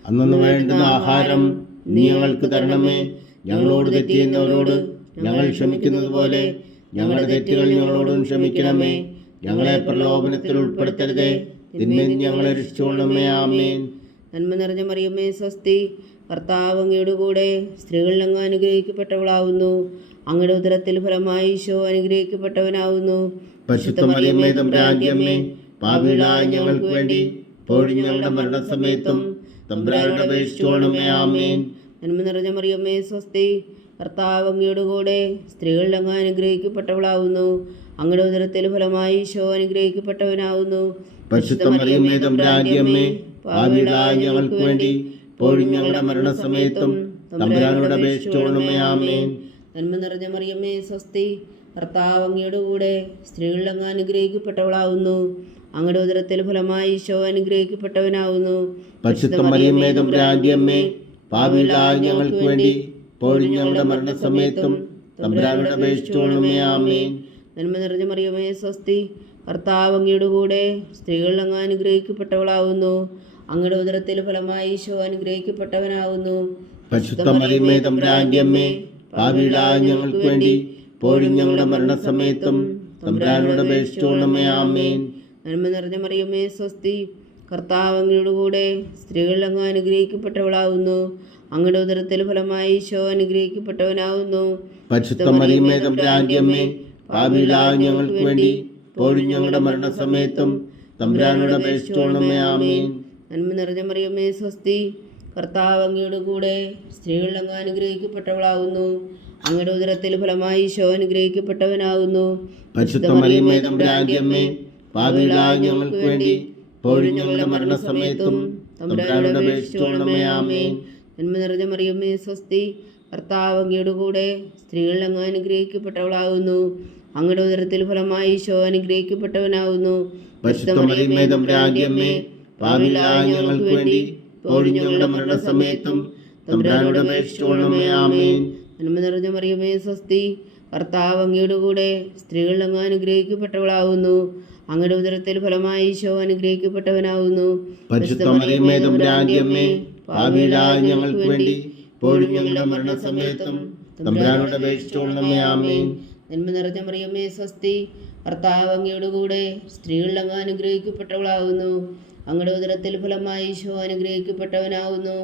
അന്നു വേണ്ടുന്ന ആഹാരം നീ ഞങ്ങൾക്ക് തരണമേ. ഞങ്ങളോട് തെറ്റ് ചെയ്യുന്നവരോട് ഞങ്ങൾ ക്ഷമിക്കുന്നത് പോലെ ഞങ്ങളുടെ തെറ്റുകൾ ഞങ്ങളോടും ക്ഷമിക്കണമേ. ഞങ്ങളെ പ്രലോഭനത്തിൽ ഉൾപ്പെടുത്തരുതേ, തിന്മയിൽ ഞങ്ങളെ രക്ഷിച്ചുകൊള്ളണമേ. ആമേൻ. നന്മ നിറഞ്ഞ മറിയമേ, സ്വസ്തി. കർത്താവ് അങ്ങയുടെ കൂടെ സ്ത്രീകളിൽ അങ്ങ് അനുഗ്രഹിക്കപ്പെട്ടവളാവുന്നു. അങ്ങയുടെ ഉദരത്തിൽ ഫലമായി ഈശോ അനുഗ്രഹിക്കപ്പെട്ടവനാവുന്നു. പരിശുദ്ധ മറിയമേ, തമ്പുരാന്റെ അമ്മേ, പാപികളായ ഞങ്ങൾക്ക് വേണ്ടി ഇപ്പോഴും ഞങ്ങളുടെ മരണസമയത്തും തമ്പുരാനോട് അപേക്ഷിച്ചുകൊള്ളണമേ. ആമേൻ. നന്മ നിറഞ്ഞ മറിയമേ, സ്വസ്തി. കർത്താവ് അങ്ങയുടെ കൂടെ സ്ത്രീകളിൽ അങ്ങ് അനുഗ്രഹിക്കപ്പെട്ടവളാവുന്നു. അങ്ങയുടെ ഉദരത്തിൽ ഫലമായി ഈശോ അനുഗ്രഹിക്കപ്പെട്ടവനാവുന്നു. പരിശുദ്ധ മറിയമേ, തമ്പുരാന്റെ അമ്മേ, പാപികളായ ഞങ്ങൾക്ക് വേണ്ടി ഇപ്പോഴും ഞങ്ങളുടെ മരണസമയത്തും തമ്പുരാനോട് അപേക്ഷിച്ചുകൊള്ളണമേ. ആമേൻ. നന്മ നിറഞ്ഞ മറിയമേ, സ്വസ്തി. കർത്താവ് അങ്ങയുടെ കൂടെ സ്ത്രീകളിൽ അങ്ങ് അനുഗ്രഹിക്കപ്പെട്ടവളാവുന്നു. അങ്ങയുടെ ഉദരത്തിൽ ഫലമായി ഈശോ അനുഗ്രഹിക്കപ്പെട്ടവനാവുന്നു. പരിശുദ്ധ മറിയമേ, തമ്പുരാന്റെ അമ്മേ, പാപികളായ ഞങ്ങൾക്ക് വേണ്ടി ഇപ്പോഴും ഞങ്ങളുടെ മരണസമയത്തും തമ്പുരാനോട് അപേക്ഷിച്ചുകൊള്ളണമേ. ആമേൻ. നന്മ നിറഞ്ഞ മറിയമേ, സ്വസ്തി. കർത്താവ് അങ്ങയുടെ കൂടെ സ്ത്രീകളിൽ അങ്ങ് അനുഗ്രഹിക്കപ്പെട്ടവളാവുന്നു. അങ്ങയുടെ ഉദരത്തിൽ ഫലമായി ഈശോ അനുഗ്രഹിക്കപ്പെട്ടവനാവുന്നു. പരിശുദ്ധ മറിയമേ, തമ്പുരാന്റെ അമ്മേ, പാപികളായ ഞങ്ങൾക്ക് വേണ്ടി ഇപ്പോഴും ഞങ്ങളുടെ മരണസമയത്തും തമ്പുരാനോട് അപേക്ഷിച്ചുകൊള്ളണമേ. ആമേൻ. നന്മ നിറഞ്ഞ മറിയമേ, സ്വസ്തി. കർത്താവ് അങ്ങയുടെ കൂടെ സ്ത്രീകളിൽ അങ്ങ് അനുഗ്രഹിക്കപ്പെട്ടവളാവുന്നു. അങ്ങയുടെ ഉദരത്തിൽ ഫലമായി ഈശോ അനുഗ്രഹിക്കപ്പെട്ടവനാവുന്നു. പരിശുദ്ധ മറിയമേ, തമ്പുരാന്റെ അമ്മേ, പാപികളായ ഞങ്ങൾക്ക് വേണ്ടി ഇപ്പോഴും ഞങ്ങളുടെ മരണസമയത്തും തമ്പുരാനോട് അപേക്ഷിച്ചുകൊള്ളണമേ. ആമേൻ. നന്മ നിറഞ്ഞ മറിയമേ, സ്വസ്തി. കർത്താവ് അങ്ങയുടെ കൂടെ സ്ത്രീകളിൽ അങ്ങ് അനുഗ്രഹിക്കപ്പെട്ടവളാവുന്നു. അങ്ങയുടെ ഉദരത്തിൽ ഫലമായി ഈശോ അനുഗ്രഹിക്കപ്പെട്ടവനാവുന്നു. പരിശുദ്ധ മറിയമേ, തമ്പുരാന്റെ അമ്മേ, പാപികളായ ഞങ്ങൾക്ക് വേണ്ടി ഇപ്പോഴും ഞങ്ങളുടെ മരണസമയത്തും തമ്പുരാനോട് അപേക്ഷിച്ചുകൊള്ളണമേ. ആമേൻ. നന്മ നിറഞ്ഞ മറിയമേ, സ്വസ്തി. കർത്താവ് അങ്ങയുടെ കൂടെ സ്ത്രീകളിൽ അങ്ങ് അനുഗ്രഹിക്കപ്പെട്ടവളാവുന്നു. അങ്ങയുടെ ഉദരത്തിൽ ഫലമായി ഈശോ അനുഗ്രഹിക്കപ്പെട്ടവനാവുന്നു. പരിശുദ്ധ മറിയമേ, തമ്പുരാന്റെ അമ്മേ, പാപികളായ ഞങ്ങൾക്ക് വേണ്ടി ഇപ്പോഴും ഞങ്ങളുടെ മരണസമയത്തും തമ്പുരാനോട് അപേക്ഷിച്ചുകൊള്ളണമേ. ആമേൻ. നന്മ നിറഞ്ഞ മറിയമേ, സ്വസ്തി. കർത്താവ് അങ്ങയുടെ കൂടെ സ്ത്രീകളിൽ അങ്ങ് അനുഗ്രഹിക്കപ്പെട്ടവളാവുന്നു. അങ്ങയുടെ ഉദരത്തിൽ ഫലമായി ഈശോ അനുഗ്രഹിക്കപ്പെട്ടവനാവുന്നു. പരിശുദ്ധ മറിയമേ, തമ്പുരാന്റെ അമ്മേ, പാപികളായ ഞങ്ങൾക്ക് വേണ്ടി ഇപ്പോഴും ഞങ്ങളുടെ മരണസമയത്തും തമ്പുരാനോട് അപേക്ഷിച്ചുകൊള്ളണമേ. ആമേൻ. നന്മ നിറഞ്ഞ മറിയമേ, സ്വസ്തി. കർത്താവ് അങ്ങയുടെ കൂടെ സ്ത്രീകളിൽ അങ്ങ് അനുഗ്രഹിക്കപ്പെട്ടവളാവുന്നു. അങ്ങയുടെ ഉദരത്തിൽ ഫലമായി ഈശോ അനുഗ്രഹിക്കപ്പെട്ടവനാവുന്നു.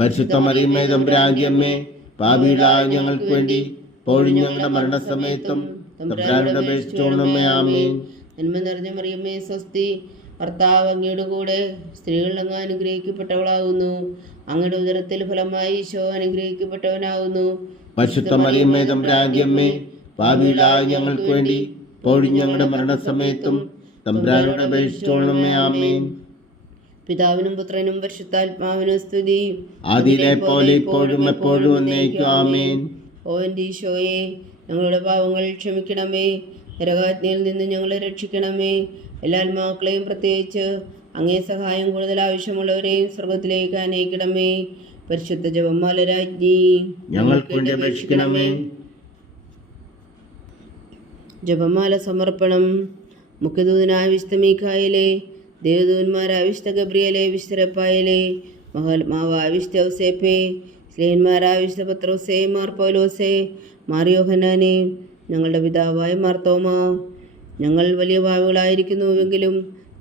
പരിശുദ്ധ മറിയമേ, തമ്പുരാന്റെ അമ്മേ, പാപികളായ ഞങ്ങൾക്ക് വേണ്ടി ഇപ്പോഴും ഞങ്ങളുടെ മരണസമയത്തും തമ്പുരാനോട് അപേക്ഷിച്ചുകൊള്ളണമേ. ആമേൻ. നന്മ നിറഞ്ഞ മറിയമേ, സ്വസ്തി. കർത്താവ് അങ്ങയുടെ കൂടെ സ്ത്രീകളിൽ അങ്ങ് അനുഗ്രഹിക്കപ്പെട്ടവളാവുന്നു. അങ്ങയുടെ ഉദരത്തിൽ ഫലമായി ഈശോ അനുഗ്രഹിക്കപ്പെട്ടവനാവുന്നു. പരിശുദ്ധ മറിയമേ, തമ്പുരാന്റെ അമ്മേ, പാപികളായ ഞങ്ങൾക്ക് വേണ്ടി ഇപ്പോഴും ഞങ്ങളുടെ മരണസമയത്തും തമ്പുരാനോട് അപേക്ഷിച്ചുകൊള്ളണമേ. ആമേൻ. പിതാവിനും പുത്രനും പരിശുദ്ധാത്മാവിനും സ്തുതി. ആദിയിലെ പോലെ ഇപ്പോഴും എപ്പോഴും എന്നേക്കും. ആമേൻ. ഓ എൻ്റെ ഈശോയെ, ഞങ്ങളുടെ പാവങ്ങൾ ക്ഷമിക്കണമേ. നരകാജ്ഞയിൽ നിന്ന് ഞങ്ങളെ രക്ഷിക്കണമേ. എല്ലാ ആത്മാക്കളെയും പ്രത്യേകിച്ച് അങ്ങേ സഹായം കൂടുതൽ ആവശ്യമുള്ളവരെയും സ്വർഗത്തിലേക്ക് അനയിക്കണമേ. പരിശുദ്ധ ജപമാല രാജ്ഞി, ഞങ്ങൾക്ക് വേണ്ടി അപേക്ഷിക്കണമേ. ജപമാല സമർപ്പണം. മുഖ്യദൂതനായ വിശുദ്ധ മീഖായേലേ, ദേവദൂതന്മാരായ വിശുദ്ധ ഗബ്രിയേലേ, വിശുദ്ധ റഫായേലേ, മഹാത്മാവായ വിശുദ്ധ ഔസേപ്പേ, സ്ലേഹന്മാരായ വിശുദ്ധ പത്രോസേ, മാർ പൗലോസേ, മാർ യോഹന്നാനേ, ഞങ്ങളുടെ പിതാവായ മാർത്തോമ, ഞങ്ങൾ വലിയ പാപികളായിരിക്കുന്നുവെങ്കിലും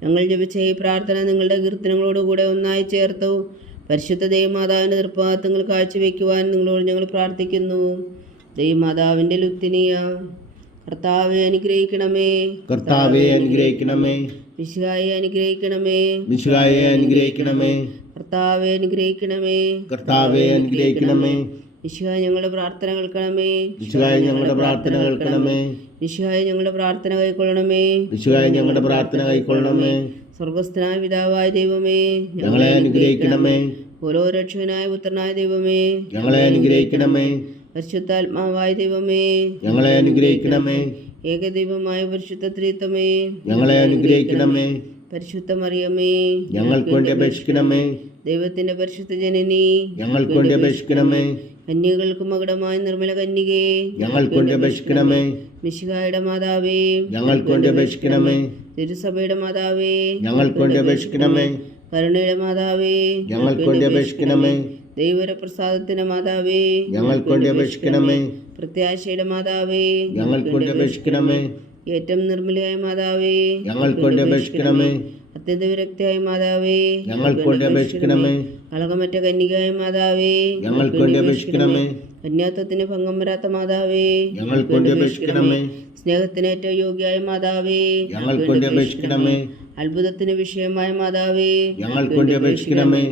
ഞങ്ങൾ ജപിച്ച ഈ പ്രാർത്ഥന നിങ്ങളുടെ കീർത്തനങ്ങളോടുകൂടെ ഒന്നായി ചേർത്തു പരിശുദ്ധ ദൈവമാതാവിൻ്റെ തൃപ്പാദങ്ങൾ കാഴ്ചവെക്കുവാൻ നിങ്ങളോട് ഞങ്ങൾ പ്രാർത്ഥിക്കുന്നു. ദൈവമാതാവിൻ്റെ ലുത്തിനിയ, കർത്താവെ അനുഗ്രഹിക്കണമേ. കർത്താവെ അനുഗ്രഹിക്കണമേ. മിശിഹായെ അനുഗ്രഹിക്കണമേ. മിശിഹായെ അനുഗ്രഹിക്കണമേ. കർത്താവെ അനുഗ്രഹിക്കണമേ. കർത്താവെ അനുഗ്രഹിക്കണമേ. മിശിഹായ ഞങ്ങളുടെ പ്രാർത്ഥന കേൾക്കണമേ. മിശിഹായെ ഞങ്ങളുടെ പ്രാർത്ഥന കേൾക്കണമേ. മിശിഹായ ഞങ്ങളുടെ പ്രാർത്ഥന കൈക്കൊള്ളണമേ. മിശിഹായെ ഞങ്ങളുടെ പ്രാർത്ഥന കൈക്കൊള്ളണമേ. സ്വർഗസ്ഥനായ പിതാവായ ദൈവമേ, ഞങ്ങളെ അനുഗ്രഹിക്കണമേ. ഓരോ രക്ഷകനായ പുത്രനായ ദൈവമേ, ഞങ്ങളെ അനുഗ്രഹിക്കണമേ. പരിശുദ്ധാത്മാവായ ദൈവമേ, ഞങ്ങളെ അനുഗ്രഹിക്കണമേ. ഏകദൈവമായ പരിശുദ്ധ ത്രിത്വമേ, ഞങ്ങളെ അനുഗ്രഹിക്കണമേ. പരിശുദ്ധ മറിയമേ, ഞങ്ങൾക്ക് വേണ്ടി അപേക്ഷിക്കണമേ. ദൈവത്തിന്റെ പരിശുദ്ധ ജനനി, ഞങ്ങൾക്ക് വേണ്ടി അപേക്ഷിക്കണമേ. കന്യകൾക്ക് മകുടമായ നിർമ്മല കന്യകേ, ഞങ്ങൾക്ക് വേണ്ടി അപേക്ഷിക്കണമേ. മിശിഹായുടെ മാതാവേ, ഞങ്ങൾക്ക് വേണ്ടി അപേക്ഷിക്കണമേ. തിരുസഭയുടെ മാതാവേ, ഞങ്ങൾക്ക് വേണ്ടി അപേക്ഷിക്കണമേ. കരുണയുടെ മാതാവേ, ഞങ്ങൾക്ക് വേണ്ടി അപേക്ഷിക്കണമേ. ദൈവപ്രസാദത്തിന്റെ മാതാവേ, ഞങ്ങൾക്ക് വേണ്ടി അപേക്ഷിക്കണമേ. പ്രത്യാശയുടെ മാതാവേ, ഞങ്ങൾക്ക് വേണ്ടി അപേക്ഷിക്കണമേ. ഏറ്റവും നിർമ്മലയായ മാതാവേ, ഞങ്ങൾക്ക് വേണ്ടി അപേക്ഷിക്കണമേ. അത്യന്ത വിരക്തിയായ മാതാവേ, ഞങ്ങൾക്ക് വേണ്ടി അപേക്ഷിക്കണമേ. കളകമറ്റ കന്യകയായ മാതാവേ, ഞങ്ങൾക്ക് വേണ്ടി അപേക്ഷിക്കണമേ. കന്യാത്വത്തിന് ഭംഗം വരാത്ത മാതാവേ, ഞങ്ങൾക്ക് വേണ്ടി അപേക്ഷിക്കണമേ. സ്നേഹത്തിന് ഏറ്റവും യോഗ്യയായ മാതാവേ, ഞങ്ങൾക്ക് വേണ്ടി അപേക്ഷിക്കണമേ. അത്ഭുതത്തിന് വിഷയമായ മാതാവേ, ഞങ്ങൾക്ക് വേണ്ടി അപേക്ഷിക്കണമേ.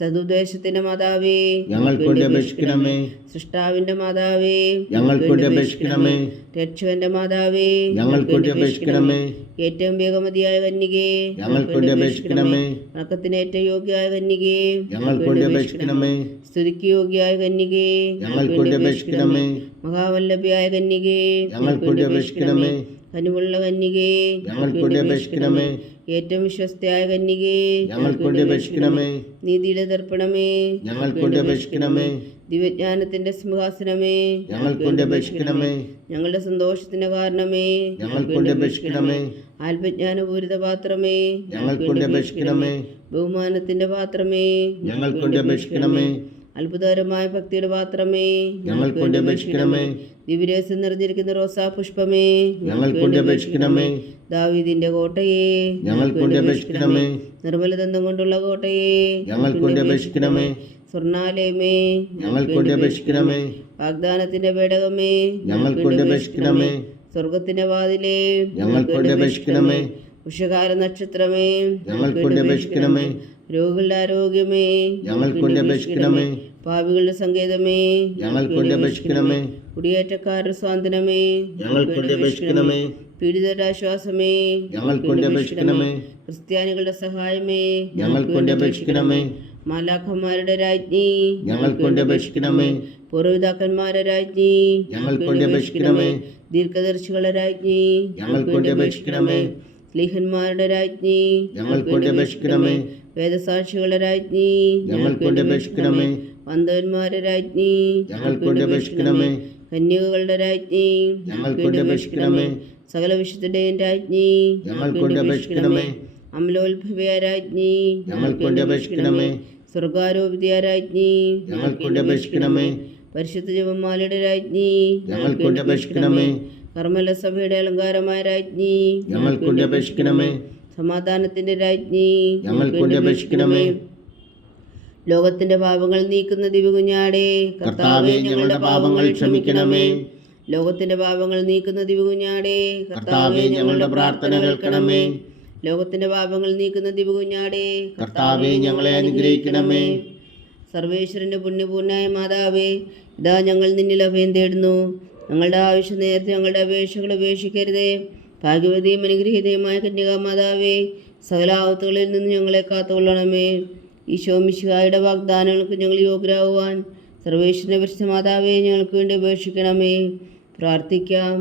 സതുദ്ദേശത്തിന്റെ മാതാവേ, ഞങ്ങൾക്ക് വേണ്ടി അപേക്ഷിക്കണമേ. സൃഷ്ടാവിന്റെ മാതാവേ, ഞങ്ങൾക്ക് വേണ്ടി അപേക്ഷിക്കണമേ. രക്ഷകന്റെ മാതാവേ, ഞങ്ങൾക്ക് വേണ്ടി അപേക്ഷിക്കണമേ. ഏറ്റവും വേഗമതിയായ കന്യകേ, ഞങ്ങൾക്ക് വേണ്ടി അപേക്ഷിക്കണമേ. വണക്കത്തിന് ഏറ്റവും യോഗ്യയായ കന്യകേ, ഞങ്ങൾക്ക് വേണ്ടി അപേക്ഷിക്കണമേ. സ്തുതിക്ക് യോഗ്യയായ കന്യകേ, ഞങ്ങൾക്ക് വേണ്ടി അപേക്ഷിക്കണമേ. മഹാവല്ലഭയായ കന്യകേ, ഞങ്ങൾക്ക് വേണ്ടി അപേക്ഷിക്കണമേ. കനിവുള്ള കന്യകേ, ഞങ്ങൾക്ക് വേണ്ടി അപേക്ഷിക്കണമേ. ഏറ്റവും വിശ്വസ്തയായ കന്യകേ, ഞങ്ങൾക്ക് വേണ്ടി അപേക്ഷിക്കണമേ. നീതിയുടെ ദർപ്പണമേ, ഞങ്ങൾക്ക് വേണ്ടി അപേക്ഷിക്കണമേ. ദിവ്യജ്ഞാനത്തിന്റെ സിംഹാസനമേ, ഞങ്ങൾക്ക് വേണ്ടി അപേക്ഷിക്കണമേ. ഞങ്ങളുടെ സന്തോഷത്തിന്റെ കാരണമേ, ഞങ്ങൾക്ക് വേണ്ടി അപേക്ഷിക്കണമേ. ആത്മജ്ഞാനപൂരിത പാത്രമേ, ഞങ്ങൾക്ക് വേണ്ടി അപേക്ഷിക്കണമേ. ബഹുമാനത്തിന്റെ പാത്രമേ, ഞങ്ങൾക്ക് വേണ്ടി അപേക്ഷിക്കണമേ. അത്ഭുതകരമായ ഭക്തിയുടെ പാത്രമേ, ഞങ്ങൾക്ക് വേണ്ടി അപേക്ഷിക്കണമേ. ദിവ്യരസം നിറഞ്ഞിരിക്കുന്ന റോസാ പുഷ്പമേ, ഞങ്ങൾക്ക് വേണ്ടി അപേക്ഷിക്കണമേ. ദാവീദിന്റെ കോട്ടയെ, ഞങ്ങൾക്ക് വേണ്ടി അപേക്ഷിക്കണമേ. നിർമ്മലദന്തം കൊണ്ടുള്ള കോട്ടയെ, ഞങ്ങൾക്ക് വേണ്ടി അപേക്ഷിക്കണമേ. സ്വർണാലയമേ, ഞങ്ങൾക്ക് വേണ്ടി അപേക്ഷിക്കണമേ. വാഗ്ദാനത്തിന്റെ പേടകമേ, ഞങ്ങൾക്ക് വേണ്ടി അപേക്ഷിക്കണമേ. സ്വർഗത്തിന്റെ വാതിലേ, ഞങ്ങൾക്ക് വേണ്ടി അപേക്ഷിക്കണമേ. ഉഷകാല നക്ഷത്രമേ, ഞങ്ങൾക്ക് വേണ്ടി അപേക്ഷിക്കണമേ. രോഗികളുടെ ആരോഗ്യമേ, ഞങ്ങൾക്ക് വേണ്ടി അപേക്ഷിക്കണമേ. പാപികളുടെ സങ്കേതമേ, ഞങ്ങൾക്ക് വേണ്ടി അപേക്ഷിക്കണമേ. കുടിയേറ്റക്കാരുടെ സ്വാതന്ത്ര്യമേ, ഞങ്ങൾക്ക് വേണ്ടി അപേക്ഷിക്കണമേ. പീഡിതരുടെ ആശ്വാസമേ, ഞങ്ങൾക്ക് വേണ്ടി അപേക്ഷിക്കണമേ. ക്രിസ്ത്യാനികളുടെ സഹായമേ, ഞങ്ങൾക്ക് വേണ്ടി അപേക്ഷിക്കണമേ. മാലാഖന്മാരുടെ രാജ്ഞി, ഞങ്ങൾക്ക് വേണ്ടി അപേക്ഷിക്കണമേ. പൂർവ്വപിതാക്കന്മാരുടെ രാജ്ഞി, ഞങ്ങൾക്ക് വേണ്ടി അപേക്ഷിക്കണമേ. ദീർഘദർശികളുടെ രാജ്ഞി, ഞങ്ങൾക്ക് വേണ്ടി അപേക്ഷിക്കണമേ. സ്ലീഹന്മാരുടെ രാജ്ഞി, ഞങ്ങൾക്ക് വേണ്ടി അപേക്ഷിക്കണമേ. വേദസാക്ഷികളുടെ രാജ്ഞി, ഞങ്ങൾക്ക് വേണ്ടി അപേക്ഷിക്കണമേ. വന്ദവന്മാരുടെ രാജ്ഞി, ഞങ്ങൾക്ക് വേണ്ടി അപേക്ഷിക്കണമേ. കന്യകകളുടെ രാജ്ഞി, ഞങ്ങൾക്ക് വേണ്ടി അപേക്ഷിക്കണമേ. സകല വിശുദ്ധരുടെയും രാജ്ഞി, ഞങ്ങൾക്ക് വേണ്ടി അപേക്ഷിക്കണമേ. അമലോത്ഭവയ രാജ്ഞി, ഞങ്ങൾക്ക് വേണ്ടി അപേക്ഷിക്കണമേ. സ്വർഗാരോപിതയ രാജ്ഞി, ഞങ്ങൾക്ക് വേണ്ടി അപേക്ഷിക്കണമേ. പരിശുദ്ധ ജപമാലയുടെ രാജ്ഞി, ഞങ്ങൾക്ക് വേണ്ടി അപേക്ഷിക്കണമേ. കർമ്മല സഭയുടെ അലങ്കാരമായ രാജ്ഞി, ഞങ്ങൾക്ക് വേണ്ടി അപേക്ഷിക്കണമേ. സമാധാനത്തിന്റെ രാജ്ഞി, ഞങ്ങൾക്ക് വേണ്ടി അപേക്ഷിക്കണമേ. ലോകത്തിന്റെ പാപങ്ങൾ നീക്കുന്ന ദിവകുഞ്ഞാടേ, കർത്താവേ, ഞങ്ങളുടെ പാപങ്ങൾ ക്ഷമിക്കണമേ. ലോകത്തിന്റെ പാപങ്ങൾ നീക്കുന്ന ദിവകുഞ്ഞാടേ, കർത്താവേ, ഞങ്ങളുടെ പ്രാർത്ഥന കേൾക്കണമേ. ലോകത്തിന്റെ പാപങ്ങൾ നീക്കുന്ന ദിവകുഞ്ഞാടേ, കർത്താവേ, ഞങ്ങളെ അനുഗ്രഹിക്കണമേ. സർവേശ്വരന്റെ പുണ്യപൂർണ്ണായ മാതാവേ, ഇതാ ഞങ്ങൾ നിന്നിൽ അഭയം തേടുന്നു. ഞങ്ങളുടെ ആവശ്യം നേരത്തെ ഞങ്ങളുടെ അപേക്ഷകൾ ഉപേക്ഷിക്കരുതേ. ഭാഗ്യവതിയും അനുഗ്രഹീതയുമായ കന്യകാമാതാവേ, സകല ആപത്തുകളിൽ നിന്ന് ഞങ്ങളെ കാത്തുകൊള്ളണമേ. ഈശോ മിശിഹായുടെ വാഗ്ദാനങ്ങൾക്ക് ഞങ്ങൾ യോഗ്യരാകുവാൻ സർവേശ്വരന്റെ പരിശുദ്ധ മാതാവേ, ഞങ്ങൾക്ക് വേണ്ടി അപേക്ഷിക്കണമേ. പ്രാർത്ഥിക്കാം.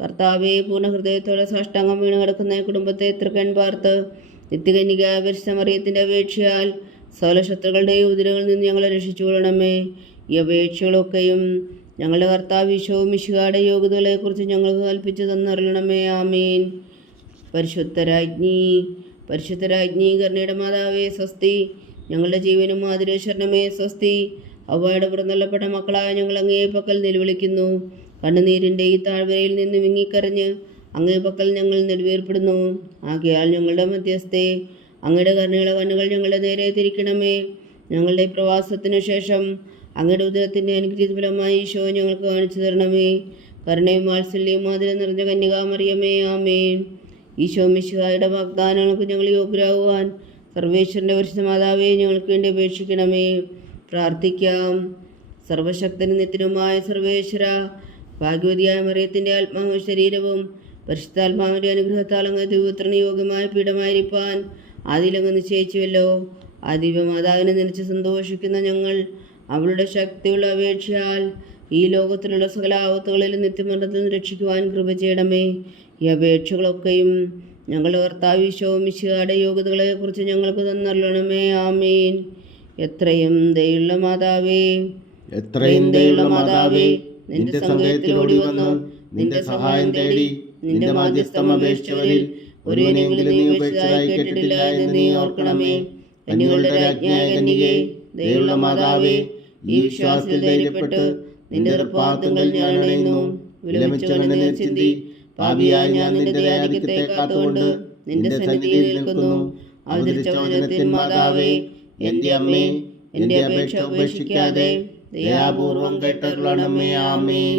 കർത്താവേ, പൂർണ്ണ ഹൃദയത്തോടെ സാഷ്ടാംഗം വീണ് കിടക്കുന്ന കുടുംബത്തെ തൃക്കൺ പാർത്ത് നിത്യകന്യക പരിശുദ്ധ മറിയത്തിൻ്റെ അപേക്ഷയാൽ സകല ശത്രുക്കളുടെയും ഉദരങ്ങളിൽ നിന്ന് ഞങ്ങളെ രക്ഷിച്ചുകൊള്ളണമേ. ഈ അപേക്ഷകളൊക്കെയും ഞങ്ങളുടെ കർത്താവ് ഈശോ മിശിഹായുടെ യോഗ്യതകളെക്കുറിച്ച് ഞങ്ങൾക്ക് കൽപ്പിച്ചു തന്നറിയണമേ. ആമീൻ. പരിശുദ്ധരാജ്ഞി കരുണയുടെ മാതാവേ സ്വസ്തി. ഞങ്ങളുടെ ജീവനും മാതിരേശ്വരനമേ സ്വസ്തി. അവയുടെ പുറന്തള്ളപ്പെട്ട മക്കളായ ഞങ്ങൾ അങ്ങേ പക്കൽ നിലവിളിക്കുന്നു. കണ്ണുനീരിൻ്റെ ഈ താഴ്വരയിൽ നിന്ന് വിങ്ങിക്കരഞ്ഞ് അങ്ങേ പക്കൽ ഞങ്ങൾ നെടുവേർപ്പെടുന്നു. ആകയാൽ ഞങ്ങളുടെ മധ്യസ്ഥേ, അങ്ങയുടെ കരുണയുള്ള കണ്ണുകൾ ഞങ്ങളുടെ നേരെ തിരിക്കണമേ. ഞങ്ങളുടെ പ്രവാസത്തിനു ശേഷം അങ്ങയുടെ ഉദരത്തിൻ്റെ അനുഗ്രഹീത ഫലമായി ഈശോ ഞങ്ങൾക്ക് കാണിച്ചു തരണമേ. കരുണയും വാത്സല്യവും അതിൽ നിറഞ്ഞ കന്യകാമറിയമേ. ആമേൻ. ഈശോ മിശിഹായുടെ വാഗ്ദാനങ്ങൾക്ക് ഞങ്ങൾ യോഗ്യരാകുവാൻ സർവേശ്വരൻ്റെ പരിശുദ്ധ മാതാവേ, ഞങ്ങൾക്ക് വേണ്ടി അപേക്ഷിക്കണമേ. പ്രാർത്ഥിക്കാം. സർവശക്തനും നിത്യനുമായ സർവേശ്വര, ഭാഗ്യവതിയായ മറിയത്തിൻ്റെ ആത്മാവും ശരീരവും പരിശുദ്ധാത്മാവിൻ്റെ അനുഗ്രഹത്താൽ അങ്ങ് ദൈവപുത്രന് യോഗ്യമായ പീഠമായിരിക്കാൻ ആദിയിലങ്ങ് നിശ്ചയിച്ചുവല്ലോ. ആ ദിവ്യമാതാവിനെ നനച്ച് സന്തോഷിക്കുന്ന ഞങ്ങൾ അവളുടെ ശക്തിയുള്ള അപേക്ഷയാൽ ഈ ലോകത്തിലുള്ള സകല ആപത്തുകളിലും നിത്യമരണത്തിൽ നിന്ന് രക്ഷിക്കുവാൻ കൃപ ചെയ്യണമേ. ഈ അപേക്ഷകളൊക്കെയും ഞങ്ങളുടെ കർത്താവ് ഈശോ മിശിഹായുടെ യോഗ്യതകളെക്കുറിച്ച് ഞങ്ങൾക്ക് തന്നറിയണമേ. ആമീൻ. എത്രയും ദയുള്ള മാതാവേ, എത്രയും ദയുള്ള മാതാവേ, നിന്റെ സങ്കേതത്തിലോടി വന്ന് നിന്റെ സഹായം തേടി നിന്റെ മാധ്യസ്ഥം അപേക്ഷിച്ചവരിൽ ഒരുവനെങ്കിലും നീ ഉപേക്ഷിച്ചതായി കേട്ടിട്ടില്ല എന്ന് നീ ഓർക്കണമേ. കന്യകളുടെ രാജ്ഞിയായ കന്യകേ, ദയുള്ള മാതാവേ, ഈ വിശ്വാസത്തിൽ ധൈര്യപ്പെട്ട് നിന്റെ തൃപ്പാദങ്ങൾ ഞാൻ അണയുന്നു. വിലമിച്ച കണ്ണുനീർ ചിന്തി പാപിയായ ഞാൻ നിന്റെ ദയാധിക്യത്തെ കാത്തുകൊണ്ട് നിന്റെ സന്നിധിയിൽ നിൽക്കുന്നു. അവതരിച്ച വചനത്തിൻ മാതാവേ, എന്റെ അമ്മേ, എന്റെ അപേക്ഷ ഉപേക്ഷിക്കാതെ ദയാപൂർവം കേട്ടരുളണമേ. ആമേൻ.